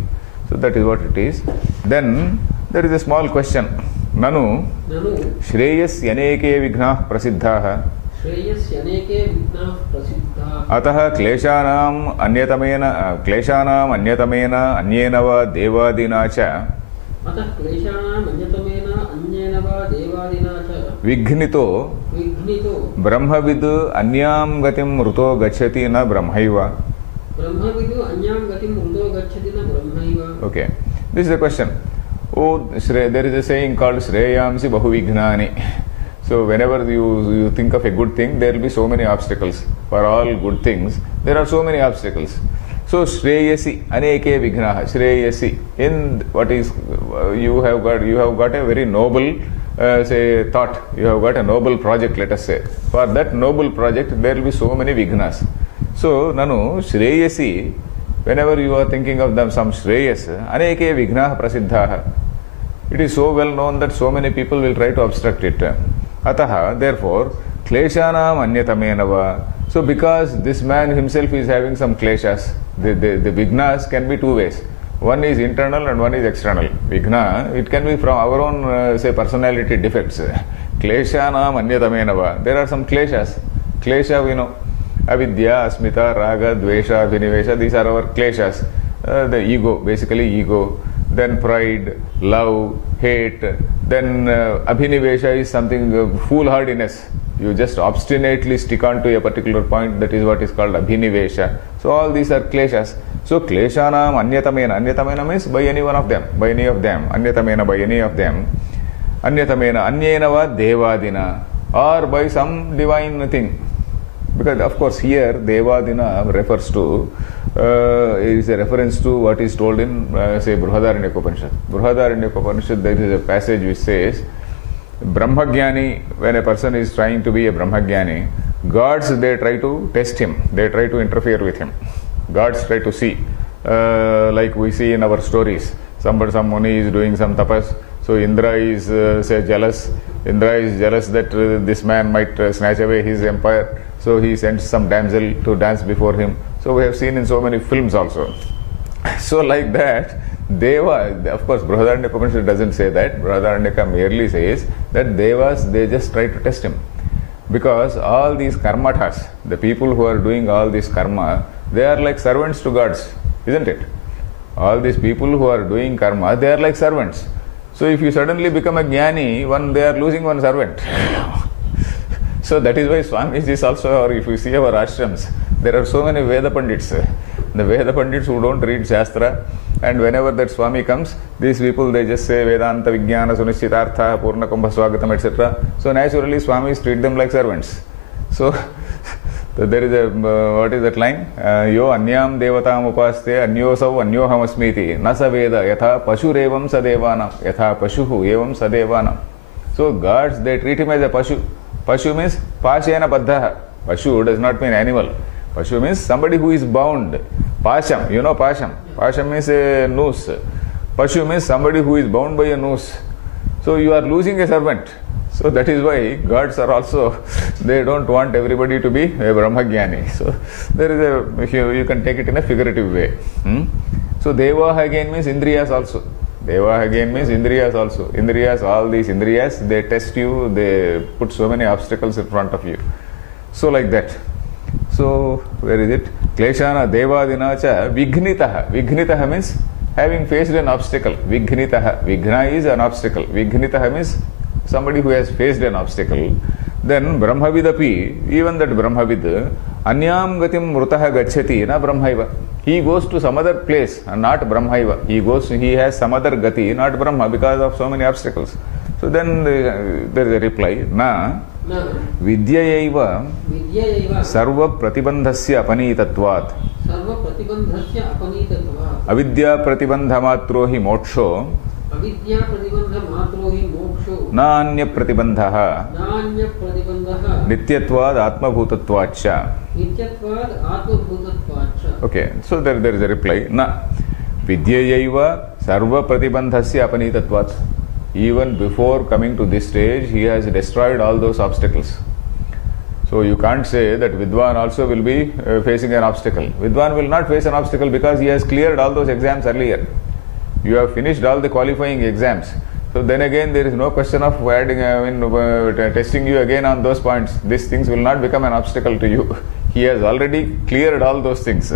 So that is what it is. Then there is a small question. Nanu Shreyas Yaneke Vignah Prasiddhaha Ataha Kleshanam Anyatamena Anyenava Devadinacha Vignito Brahmavidu Anyam Gatim Ruto Gachyati na Brahmaiva. Okay, this is a question. Oh, there is a saying called Shreyamsi Bahuvignani. So whenever you think of a good thing, there will be so many obstacles. For all good things, there are so many obstacles. So Shreyasi, Aneke Vignaha, Shreyasi. In what is you have got a very noble say thought. You have got a noble project, let us say. For that noble project, there will be so many Vignas. So Nanu Shreyasi, whenever you are thinking of them some Shreyas, Aneke Vignaha Prasiddhaha. It is so well known that so many people will try to obstruct it. Ataha, therefore, Kleshanam Anyatamenava. So because this man himself is having some kleshas, the vignas can be two ways. One is internal and one is external. Vigna, it can be from our own, say, personality defects. Kleshanam Anyatamenava. There are some kleshas. Klesha, we know. Avidya, Asmita, Raga, Dvesha, Vinivesha, these are our kleshas. The ego, basically ego. then pride, love, hate, then abhinivesha is something, foolhardiness. You just obstinately stick on to a particular point, that is what is called abhinivesha. So all these are kleshas. So kleshanam anyatamena. Anyatamena means by any one of them, by any of them. Anyatamena by any of them. Anyatamena, anyenava devadina, or by some divine thing. Because of course here devadina refers to, is a reference to what is told in say Brihadaranyaka Upanishad. Brihadaranyaka Upanishad, there is a passage which says, Brahmagyani, when a person is trying to be a Brahmagyani, gods, they try to test him, they try to interfere with him. Gods try to see, like we see in our stories. Some Muni is doing some tapas, so Indra is say jealous. Indra is jealous that this man might snatch away his empire, so he sends some damsel to dance before him. So we have seen in so many films also. So like that, Deva, of course Brihadaranyaka Upanishad doesn't say that. Brihadaranyaka merely says that Devas, they just try to test him. Because all these karmatas, the people who are doing all this karma, they are like servants to gods, isn't it? All these people who are doing karma, they are like servants. So if you suddenly become a jnani, they are losing one servant. So that is why Swamis is also, or if you see our ashrams, there are so many Veda Pandits. The Veda Pandits who don't read Shastra, and whenever that Swami comes, these people, they just say Vedanta Vijnana Sunishitartha Purna Kumbha Swagatam, etc. So naturally Swamis treat them like servants. So there is a, what is that line? Yo anyam devatam upaste anyosau anyoham asmiti nasa veda yatha pashurevam sadevanam yatha pashuhu evam sadevanam. So gods, they treat him as a pashu. Pashu means pashena baddha. Pashu does not mean animal. Pashu means somebody who is bound. Pasham, you know pasham. Pasham means a noose. Pashu means somebody who is bound by a noose. So you are losing a servant. So that is why gods are also, they don't want everybody to be a Brahmagyani. So there is a, you can take it in a figurative way. So Devaha again means Indriyas also. Devaha again means Indriyas also. Indriyas, all these Indriyas, they test you, they put so many obstacles in front of you. So like that. So where is it? Kleshana Devadina cha Vignitaha. Vignitaha means having faced an obstacle. Vignitaha. Vigna is an obstacle. Vignitaha means somebody who has faced an obstacle. Then Brahmavidapi, even that Brahmavid, Anyam gatim mrutaha gacchati na Brahmaiva. He goes to some other place and not Brahmaiva. He has some other gati, not Brahma, because of so many obstacles. So then there is a reply, na vidyayaiva sarva pratibandhasya apanitatvat avidya pratibandhamatro hi moksho नान्य प्रतिबंधः नित्यत्वाद आत्मभूतत्वाच्च. Okay, so there is a reply. Na vidyayaiva sarva pratibandhasya apanitatvat. Even before coming to this stage, he has destroyed all those obstacles. So you can't say that Vidwan also will be facing an obstacle. Vidwan will not face an obstacle because he has cleared all those exams earlier. You have finished all the qualifying exams. So then again there is no question of adding, testing you again on those points. These things will not become an obstacle to you. He has already cleared all those things.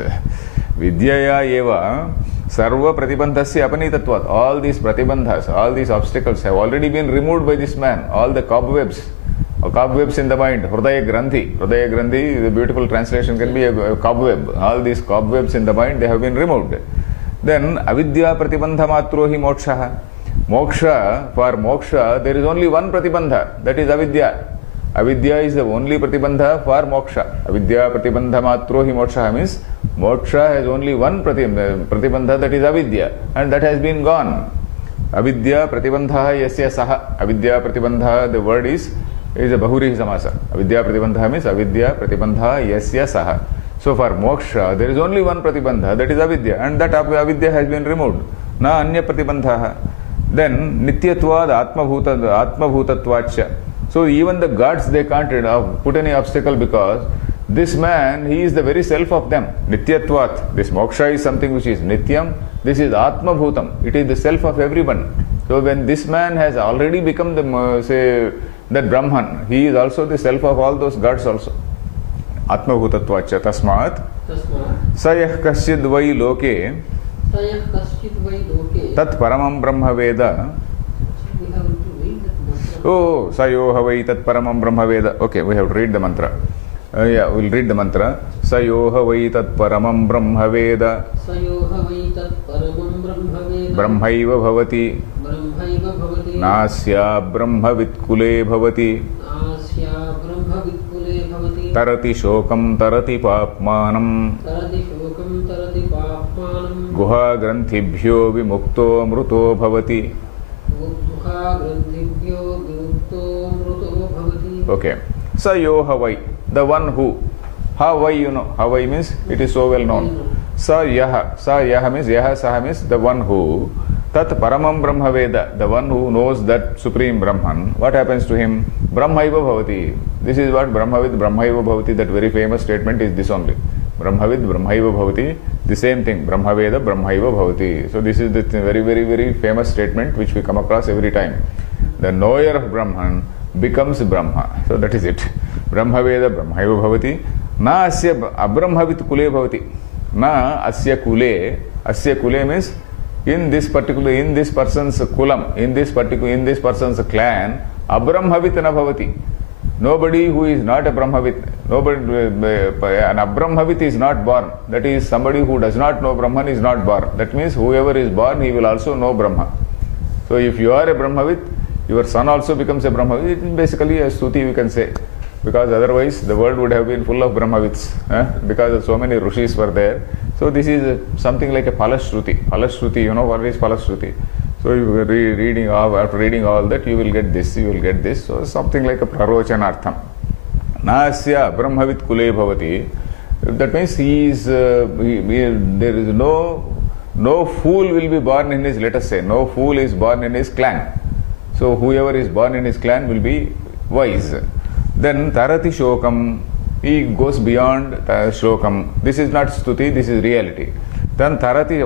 Vidyaya eva sarva pratibandhasya apanitatvat. All these pratibandhas, all these obstacles have already been removed by this man. All the cobwebs in the mind. Hridaya Grandhi, the beautiful translation can be a cobweb. All these cobwebs in the mind, they have been removed. Then avidya pratibandha matro hi moksha. Moksha, for moksha, there is only one pratibandha, that is avidya. Avidya is the only pratibandha for moksha. Avidya pratibandha matro hi moksha means moksha has only one pratibandha, that is avidya, and that has been gone. Avidya pratibandha yasya saha. Avidya pratibandha, the word is a bahuri samasa. Avidya pratibandha means avidya pratibandha yasya saha. So for moksha, there is only one pratibandha, that is avidya, and that avidya has been removed. Na anya pratibandha. Then nityatvad atmabhutatvacha. So even the gods, they can't put any obstacle because this man, he is the very self of them. Nityatvat. This moksha is something which is nityam. This is atmabhutam. It is the self of everyone. So when this man has already become the, say, that Brahman, he is also the self of all those gods also. Atmabhutatvacha tasmat sayah kasyad vai loke स यः कश्चित् वै लोके तत् परमं ब्रह्म वेद. we have to read that mantra. Oh, sayoha vai tat paramam brahma veda. Okay, we have to read the mantra. Yeah, we'll read the mantra. Sayoha vai tat paramam brahma veda. स यो ह वै तत् परमं ब्रह्म वेद Brahmaiva bhavati. ब्रह्मैव भवति Nasya brahma vitkule bhavati. नास्या ब्रह्मवित्कुले भवति Tarati shokam tarati papmanam. तरति शोकं तरति पाप्मानं Guha grantibhyo vimukto mruto bhavati. मुखा ग्रन्थिभ्यो विमुक्तो मृतो भवति. Okay. Sayoha vai. The one who. Havai, you know. Havai means it is so well known. Sa yaha means yaha saha means the one who. Tat paramam brahma veda, the one who knows that supreme Brahman. What happens to him? Brahmaiva bhavati. This is what Brahmavid Brahmaiva bhavati, that very famous statement is this only. Brahmavid Brahmaiva bhavati, the same thing. Brahmaveda Brahmaiva bhavati. So this is the very, very, very famous statement which we come across every time. The knower of Brahman becomes Brahma. So that is it. Brahmaveda Brahmaiva bhavati. Na asya abrahmavit kule bhavati. Na asya kule means in this person's kulam, in this person's clan, abrahmavit na bhavati. Nobody who is not a brahmavit, an abrahmavit is not born. That is, somebody who does not know Brahman is not born. That means whoever is born, he will also know Brahma. So if you are a brahmavit, your son also becomes a brahmavit. It is basically a stuti, we can say. Because otherwise the world would have been full of brahmavits, because so many rishis were there. So this is something like a palashruti. Palashruti, you know what is palashruti? So you after reading all that, you will get this, you will get this. So something like a prarochanartham. Nasya brahmavit kule bhavati. That means there is no fool will be born in his, let us say, no fool is born in his clan. So whoever is born in his clan will be wise. Then tarati shokam, he goes beyond shokam. This is not stuti, this is reality. Then tarati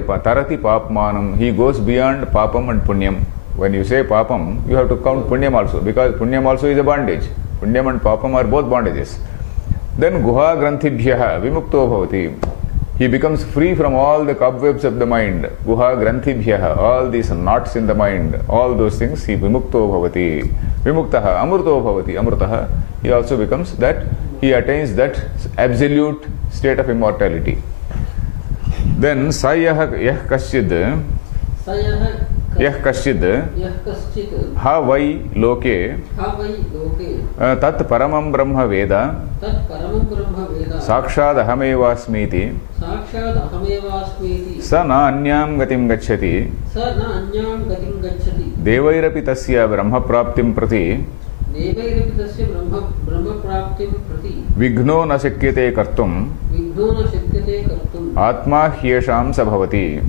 papmanam, he goes beyond papam and punyam. When you say papam, you have to count punyam also, because punyam also is a bondage. Punyam and papam are both bondages. Then guha grantibhyaha vimukto bhavati. He becomes free from all the cobwebs of the mind. Guha grantibhyaha, all these knots in the mind, all those things, he vimukto bhavati. Vimuktaha, amruto bhavati. Amrutaha, he also becomes that, he attains that absolute state of immortality. Then yah kaschid ha vai loke tat paramam brahma veda sakshad ahamevasmiti sa na anyam gatim gacchati devairapi tasya brahma praptim prati Vigno na shakyate kartum Atma hyesham sabhavati.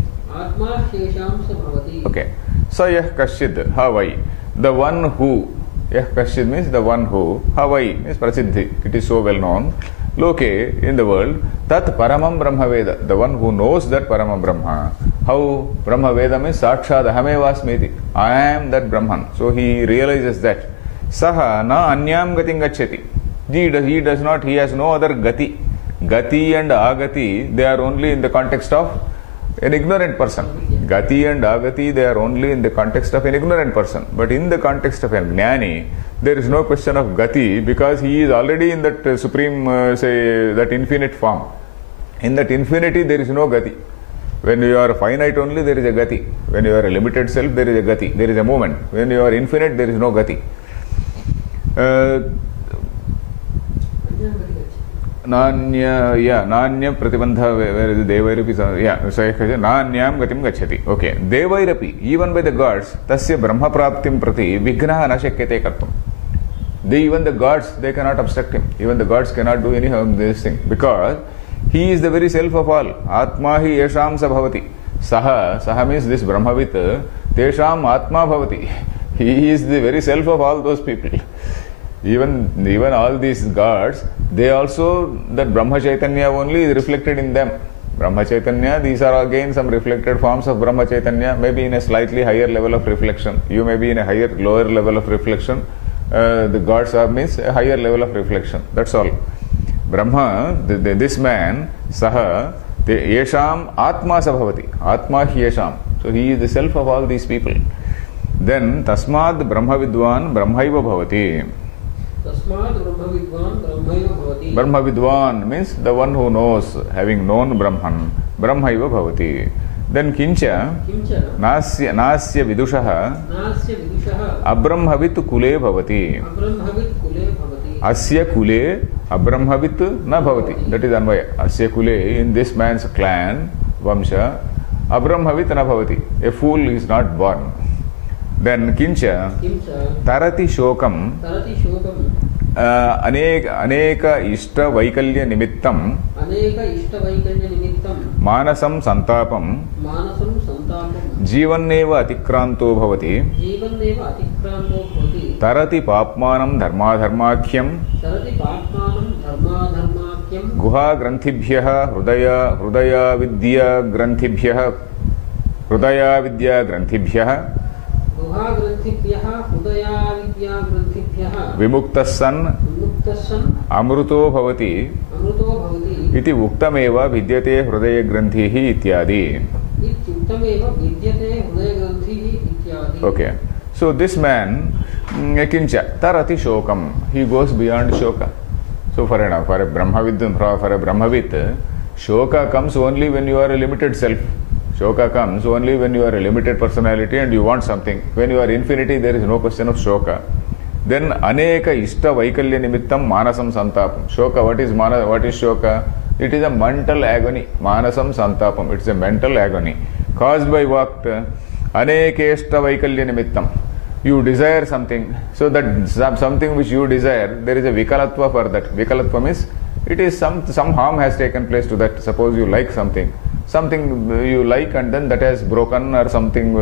Okay. So yah kaschid, havai. The one who, yah kaschid means the one who, havai means prasiddhi. It is so well known. Loke, in the world, tat paramam brahma veda. The one who knows that paramam brahma. How brahma veda means sakshad ahamevasmiti. I am that Brahman. So he realizes that. Saha na anyam gatim gacchati. He has no other gati. Gati and agati, they are only in the context of an ignorant person. Gati and agati, they are only in the context of an ignorant person. But in the context of a jnani, there is no question of gati, because he is already in that supreme, that infinite form. In that infinity, there is no gati. When you are finite only, there is a gati. When you are a limited self, there is a gati. There is a moment. When you are infinite, there is no gati. Nanya pratibandha, where is Devairapi? Nanyam gatim gacchati. Okay. Devairapi, even by the gods, tasya brahma praptim prati vignaha na shakyate kartum. Even the gods, they cannot obstruct him. Even the gods cannot do any of this thing, because he is the very self of all. Atma hi yesham sabhavati. Saha means this Brahmavit, tesham atma bhavati. He is the very self of all those people. Even all these gods, they also, that Brahma Chaitanya only is reflected in them. Brahma Chaitanya, these are again some reflected forms of Brahma Chaitanya, maybe in a slightly higher level of reflection. You may be in a lower level of reflection. The gods are means a higher level of reflection. That's all. Brahma, this man, Saha, Yesham Atma Sabhavati. Atma hi Yesham. So he is the self of all these people. Then Tasmad Brahma Vidwan Brahmaiva Bhavati. तस्मात् ब्रह्म विद्वान् ब्रह्मैव भवति. Brahma Vidwan means the one who knows, having known Brahman, Brahmaiva Bhavati. Then Kincha किंच Nasya Vidushaha नास्य विदुषः Abrahmavit Kule Bhavati. अब्रह्मवित् कुले भवति. Asya Kule Abrahmavit na Bhavati. That is Anvaya. Asya Kule, in this man's clan, Vamsha, Abrahmavit na Bhavati. A fool is not born. Then Kincha किंच Tarati Shokam तरति शोकम् Aneka Ishta Vaikalya Nimittam अनेक इष्टवैकल्य निमित्तं Manasam Santapam मानसं संतापं Jivanneva Atikranto Bhavati जीवन्नेव अतिक्रान्तो भवति. Tarati Papmanam Dharmadharmakhyam तरति पाप्मानं धर्माधर्माख्यं Guha Grantibhyaha Hrudaya Vidya Grantibhyaha गुहाग्रन्थिभ्यः हृदयाविद्याग्रन्थिभ्यः Vimuktassan विमुक्तस्सन् Amruto Bhavati अमृतो भवति Iti Uktameva Vidyate Hrudaya Granthihi Ityadi. इत्युक्तमेव विद्यते हृदयग्रन्थिः इत्यादि. Okay. So this man, Kincha, Tarati Shokam, he goes beyond Shoka. So for a Brahmavid, for a Brahmavit, Shoka comes only when you are a limited self. Shoka comes only when you are a limited personality and you want something. When you are infinity, there is no question of Shoka. Then Aneka Ishta Vaikalya Nimittam Manasam Santapam. Shoka, what is Shoka? It is a mental agony. Manasam Santapam. It is a mental agony. Caused by what? Anekeshta Vaikalya Nimittam. You desire something. So that something which you desire, there is a Vikalatva for that. Vikalatva means it is some harm has taken place to that. Suppose you like something you like and then that has broken or something,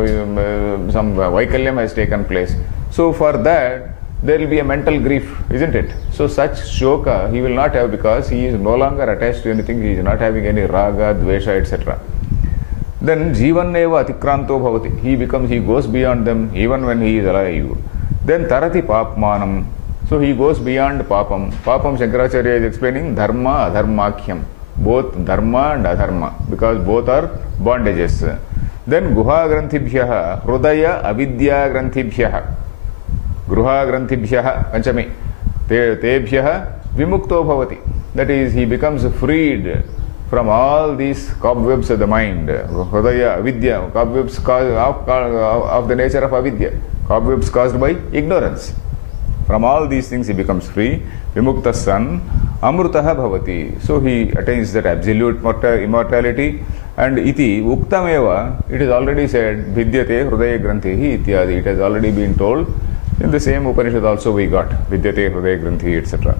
some Vaikalyam has taken place. So for that, there will be a mental grief, isn't it? So such Shoka he will not have because he is no longer attached to anything, he is not having any Raga, Dvesha, etc. Then Jivanneva Atikranto Bhavati. He goes beyond them even when he is alive. Then Tarati Papmanam. So he goes beyond Papam. Papam Shankaracharya is explaining Dharma Adharmakhyam. Both Dharma and Adharma, because both are bondages. Then Guha Grantibhyaha Hrudaya Avidya Grantibhyaha Gruha Grantibhyaha Panchami Tebhyaha Vimukto Bhavati. That is, he becomes freed from all these cobwebs of the mind. Hrudaya Avidya, cobwebs of the nature of Avidya, cobwebs caused by ignorance. From all these things he becomes free. Vimuktassan Amrutaha Bhavati. So he attains that absolute immortality. And iti uktameva, it is already said, Vidyate Hrudaya Granthihi ityadi. It has already been told. In the same Upanishad also we got Vidyate Hrudaya Granthihi, etc.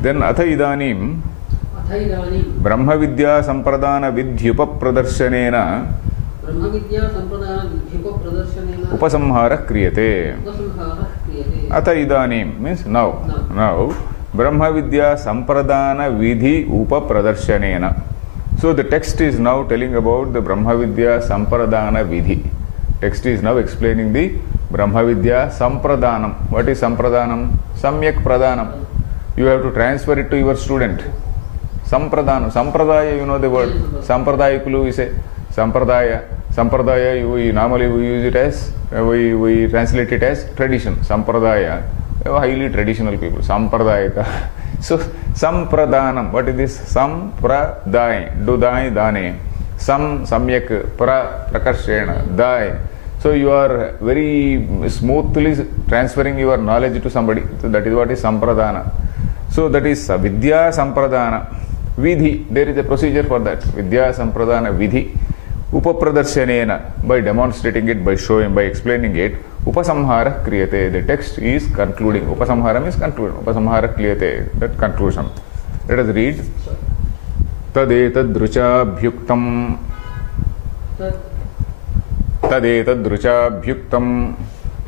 Then Atha Idanim Brahma Vidya Sampradana Vidhyupa Pradarsanena Upasamhara Kriyate. Atha Idanim means now. Now Brahma Vidya Sampradana Vidhi Upa Pradarshanena. So the text is now telling about the Brahma Vidya Sampradana Vidhi. Text is now explaining the Brahma Vidya Sampradanam. What is Sampradanam? Samyak Pradanam. You have to transfer it to your student. Sampradanam. Sampradaya, you know the word. Sampradayakulu we say. Sampradaya. Sampradaya, normally we use it as, we translate it as tradition. Sampradaya. Highly traditional people. Sampradayaka. So, Sampradanam. What is this? Sampradai. Dudai dane. Samyak prakarshena. Dai. So, you are very smoothly transferring your knowledge to somebody. So, that is what is Sampradana. So, that is Vidya Sampradana. Vidhi. There is a procedure for that. Vidya Sampradana Vidhi. Upapradarshanena, by demonstrating it, by showing, by explaining it, Upasamhara Kriyate. The text is concluding. Upasamhara means conclude. Upasamhara Kriyate. That conclusion. Let us read. Tadetadruchabhyuktam. Tadetadruchabhyuktam.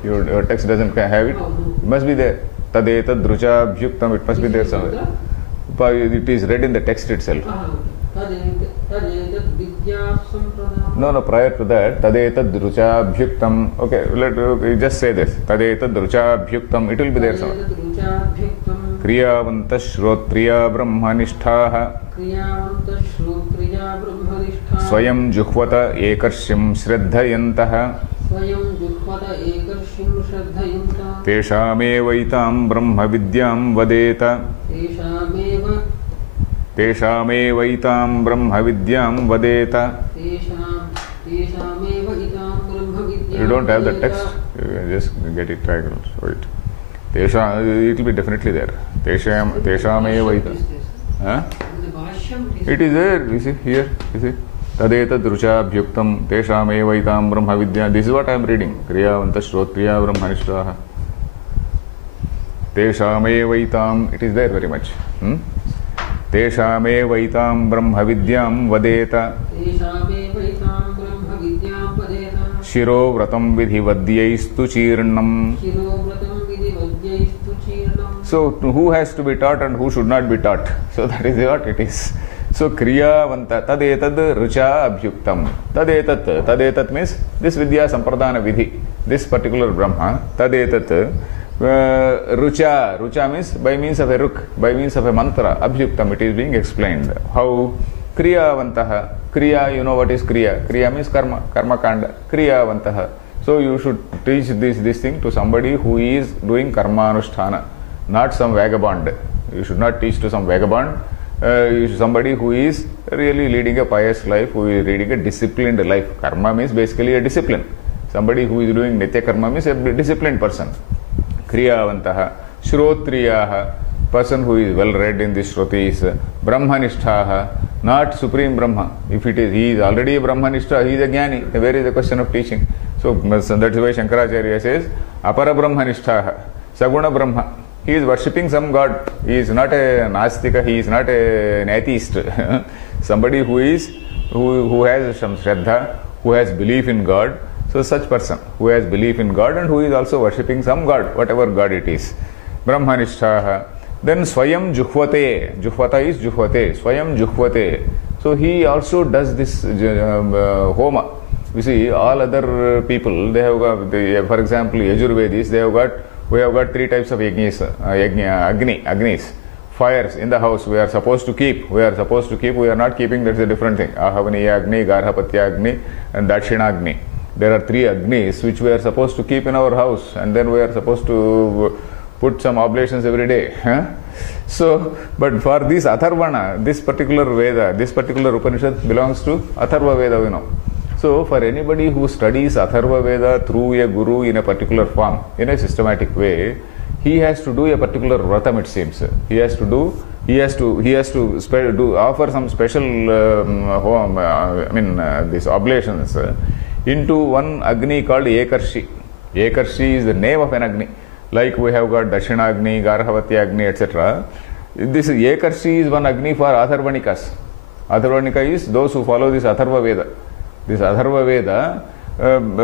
Your text doesn't have it. It must be there. Tadetadruchabhyuktam. It must be there somewhere. It is read in the text itself. No, prior to that, Tadetad Ruchabhyuktam. Okay, let just say this. Tadetad Ruchabhyuktam. It will be there somewhere. Kriyavanta Shrotriya Brahmanishtaha क्रियावन्त श्रोत्रिया ब्रह्मनिष्ठा स्वयं जुह्वत एकर्षिं श्रद्धयन्तः स्वयं जुह्वत एकर्षिं श्रद्धयन्तः तेषामेवैतां ब्रह्मविद्यां वदेत तेषामेवैतां ब्रह्मविद्यां वदेत. तेषामेव इतां ब्रह्मविद्यां You don't have the वदेत. text, you can just get it right. So it will be definitely there. Teshameva. Huh? It is there, you see, here, you see. Tadetad ruchabhyuktam teshamevaitam brahma vidya. This is what I am reading. Kriyavanta shrotriya brahmanishtaha. Teshamevaitam, it is there very much. Teshamevaitam brahma vidyam vadeta. तेषामेवैतां ब्रह्मविद्यां वदेत. Shiro vratam vidhivadyaistu chirnam. शिरोव्रतं विधिवद्यैस्तु चीर्णम्. So, who has to be taught and who should not be taught? So, that is what it is. So, kriyavanta tadetad rucha abhyuktam. Tadetat means this vidya sampradana vidhi. This particular Brahma, tadetat rucha means by means of a ruk, by means of a mantra, abhyuktam, it is being explained. How? Kriyavantaha. Kriya, you know what is Kriya? Kriya means karma, karma kanda. Kriyavantaha. So you should teach this thing to somebody who is doing karma anusthana, not some vagabond. You should not teach to some vagabond. Somebody who is really leading a pious life, who is leading a disciplined life. Karma means basically a discipline. Somebody who is doing nitya karma means a disciplined person. Kriyavantaha. Shrotriyaha. Person who is well read in the Shrutis. Brahmanishtaha. Not Supreme Brahma. If it is, he is already a Brahmanishta, he is a Jnani. Where is the question of teaching? So that's why Shankaracharya says, Apara Brahmanishtaha. Saguna Brahma. He is worshipping some god. He is not a Nastika, he is not an atheist. Somebody who has some Shraddha, who has belief in God. So such person who has belief in God and who is also worshipping some god, whatever god it is. Brahmanishtaha. Then Swayam Juhvate. Juhvata is Juhvate. Swayam Juhvate. So he also does this homa. You see, all other people, they have got, for example, Yajurvedis, we have got three types of Agnis. Fires in the house we are supposed to keep. We are not keeping, that's a different thing. Ahavaniya Agni, Garhapatya Agni, and Dakshina Agni. There are three Agnis which we are supposed to keep in our house, and then we are supposed to put some oblations every day. So, but for this Atharvana, this particular Veda, this particular Upanishad belongs to Atharva Veda, you know. So, for anybody who studies Atharva Veda through a guru in a particular form, in a systematic way, he has to do a particular vratam, it seems. He has to offer some special these oblations into one Agni called Ekarshi. Ekarshi is the name of an Agni. Like we have got Dakshina Agni, Garhavati Agni, etc. This Ekarshi is one Agni for Atharvanikas. Atharvanika is those who follow this Atharva Veda. This Atharva Veda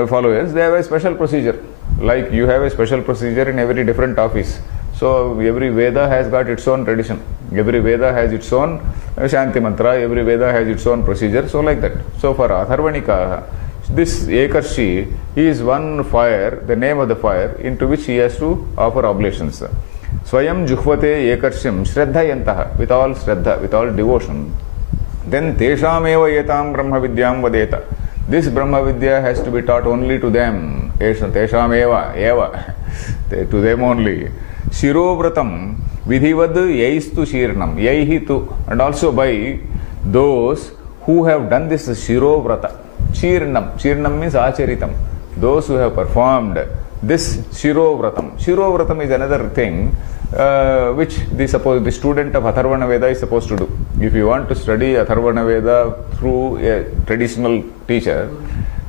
followers, they have a special procedure. Like you have a special procedure in every different office. So every Veda has got its own tradition. Every Veda has its own Shanti Mantra. Every Veda has its own procedure. So like that. So for Atharvanika, this Ekarshi is one fire, the name of the fire, into which he has to offer oblations. Swayam Juhvate Ekarshim Shraddhayantaha, with all Shraddha, with all devotion. Then Teshameva Yetam Brahma Vidyam Vadeta. This Brahma Vidya has to be taught only to them. Teshameva, Eva, to them only. Shirovratam Vidhivad Yaistu Shirnam, Yaihitu, and also by those who have done this Shirovrata. Chirnam means Acharitam. Those who have performed this Shirovratam. Shirovratam is another thing which the student of Atharvana Veda is supposed to do. If you want to study Atharvana Veda through a traditional teacher,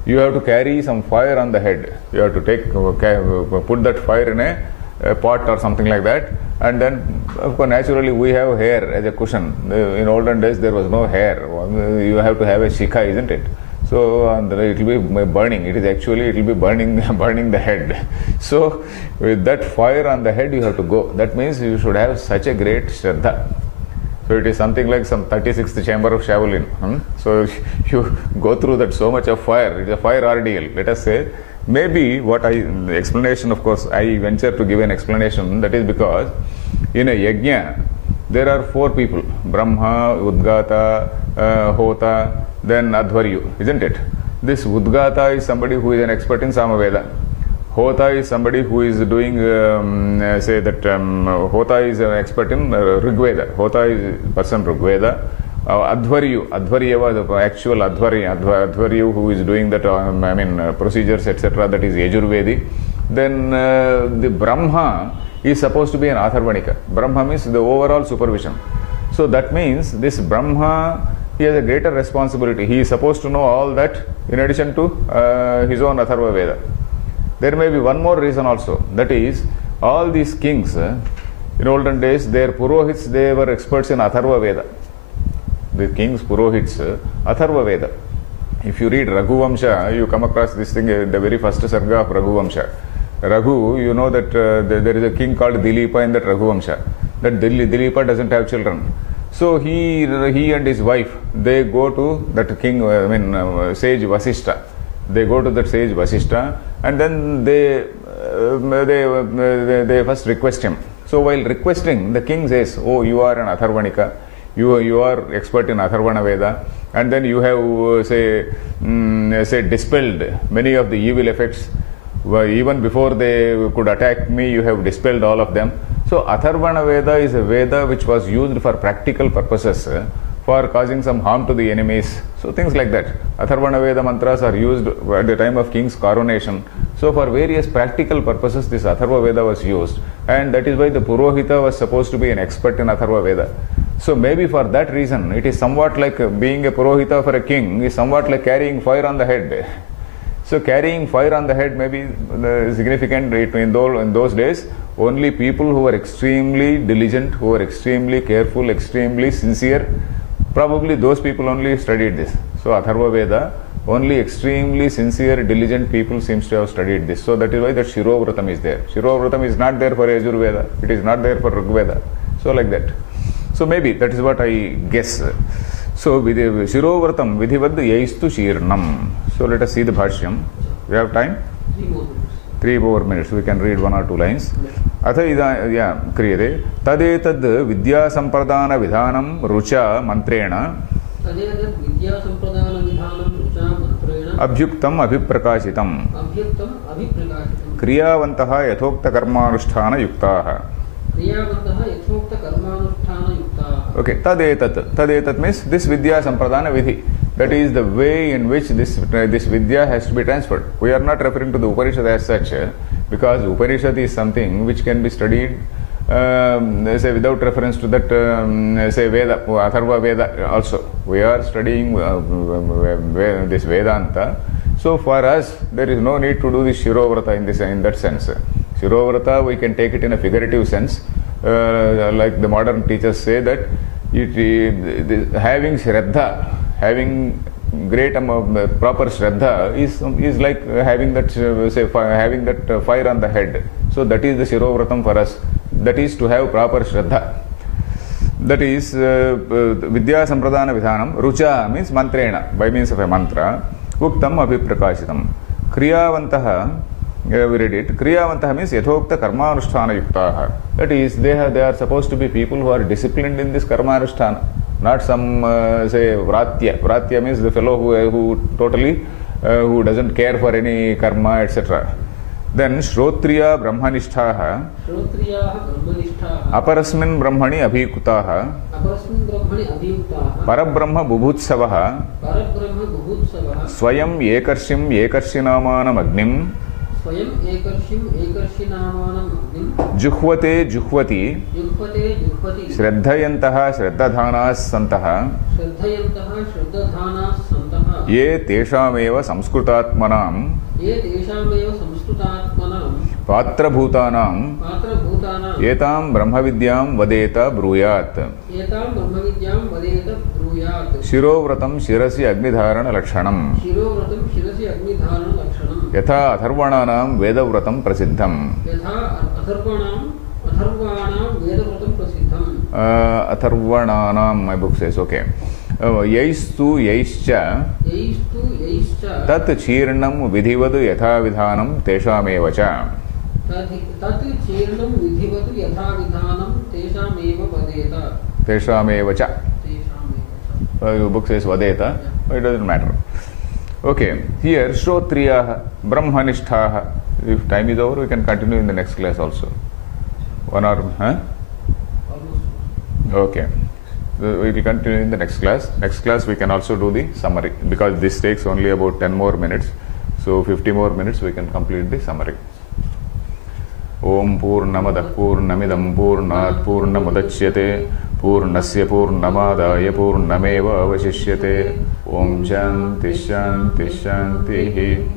you have to carry some fire on the head. You have to put that fire in a pot or something like that, and then of course naturally we have hair as a cushion. In olden days there was no hair. You have to have a shikha, isn't it? So it will be burning. It will be burning the head. So with that fire on the head you have to go. That means you should have such a great Shraddha. So it is something like some 36th chamber of Shaolin. So you go through that so much of fire. It is a fire ordeal. Let us say, maybe the explanation, of course, I venture to give an explanation. That is because in a yajna, there are 4 people: Brahma, Udgata, Hota, then Adhvaryu, isn't it? This Udgata is somebody who is an expert in Samaveda. Hota is somebody who is doing, Hota is an expert in Rigveda. Hota is person Rigveda. Adhvaryu was the actual Adhvaryu who is doing that, procedures, etc. That is Yajurvedi. Then the Brahma is supposed to be an Atharvanika. Brahma means the overall supervision. So that means this Brahma, he has a greater responsibility. He is supposed to know all that in addition to his own Atharva Veda. There may be one more reason also. That is, all these kings, in olden days, their Purohits, they were experts in Atharva Veda. The king's Purohits, Atharva Veda. If you read Raghuvamsha, you come across this thing, the very first sarga of Raghuvamsha. Raghu, you know that there is a king called Dilipa in that Raghuvamsha. That Dilipa doesn't have children. So he and his wife, they go to that king, sage Vasishta. They go to that sage Vasishta, and then they first request him. So while requesting, the king says, "Oh, you are an Atharvanika. You are expert in Atharvana Veda, and then you have dispelled many of the evil effects. Even before they could attack me, you have dispelled all of them." So Atharvana Veda is a Veda which was used for practical purposes, for causing some harm to the enemies. So things like that. Atharvana Veda mantras are used at the time of king's coronation. So for various practical purposes, this Atharva Veda was used, and that is why the Purohita was supposed to be an expert in Atharva Veda. So maybe for that reason, it is somewhat like being a Purohita for a king is somewhat like carrying fire on the head. So carrying fire on the head may be significant. In those days, only people who were extremely diligent, who were extremely careful, extremely sincere, probably those people only studied this. So Atharva Veda, only extremely sincere, diligent people seems to have studied this. So that is why that Shirovratam is there. Shirovratam is not there for Yajurveda. It is not there for Rigveda. So like that. So maybe that is what I guess. So Shirovratam Vidhivad Yaistu Shirnam. So let us see the Bhashyam. We have time? 3 more minutes. We can read 1 or 2 lines. Atha kriyate tadetad vidya sampradana vidhanam rucha mantrena abhyuktam abhiprakashitam kriyavantaha yathokta karmanusthana yuktaha. Okay, tadetat means this vidya sampradana vidhi. That is the way in which this vidya has to be transferred. We are not referring to the Upanishad as such, because Upanishad is something which can be studied without reference to that Veda, Atharva Veda also. We are studying this Vedanta. So for us, there is no need to do this Shirovrata in that sense. Shirovrata, we can take it in a figurative sense. Like the modern teachers say that having Shraddha, having great proper Shraddha is like having that having that fire on the head. So that is the Shirovratam for us. That is to have proper Shraddha. That is Vidya Sampradana Vidhanam. Rucha means mantrena, by means of a mantra. Uktam abhiprakashitam. Kriyavantaha, we read it. Kriyavantaha means yathokta karmanusthana yuktaha. That is, they are supposed to be people who are disciplined in this karmanusthana. Not some vratya. Vratya means the fellow who totally who doesn't care for any karma, etc. Then Shrotriya Brahmanishtaha Aparasmin Brahmani Abhikutaha Parabrahma Bubhutsavaha Swayam Ekarshim Ekarshinamanam Agnim Juhvate Juhvati Shraddhayantaha Shraddadhanas Santaha Ye Teshameva Samskrutatmanam Patra Bhutanam Yetam Brahmavidyam Vadeta Bruyat Shirovratam Shirasi Agnidharana Lakshanam Yatha Atharvananam Vedavratam Prasiddham. Atharvananam, my book says, okay. Yaistu Yaischa Tat Chirnam Vidhivadu Yatha Vidhanam Teshamevacha. तत् चीर्णं विधिवत् यथा विधानं तेषामेव वदेत तेषामेव च. तेषामेव Book says vadeta, but it doesn't matter. Okay, here Shrotriyaha, Brahmanishtaha. If time is over, we can continue in the next class also. 1 hour, huh? Okay. We will continue in the next class. Next class we can also do the summary because this takes only about 10 more minutes. So 50 more minutes we can complete the summary. Om Purnamadah Purnamidam Purnat Purnamudachyate Purnasya Purnamadaya Purnameva Avashishyate. Om Shanti Shanti Shanti.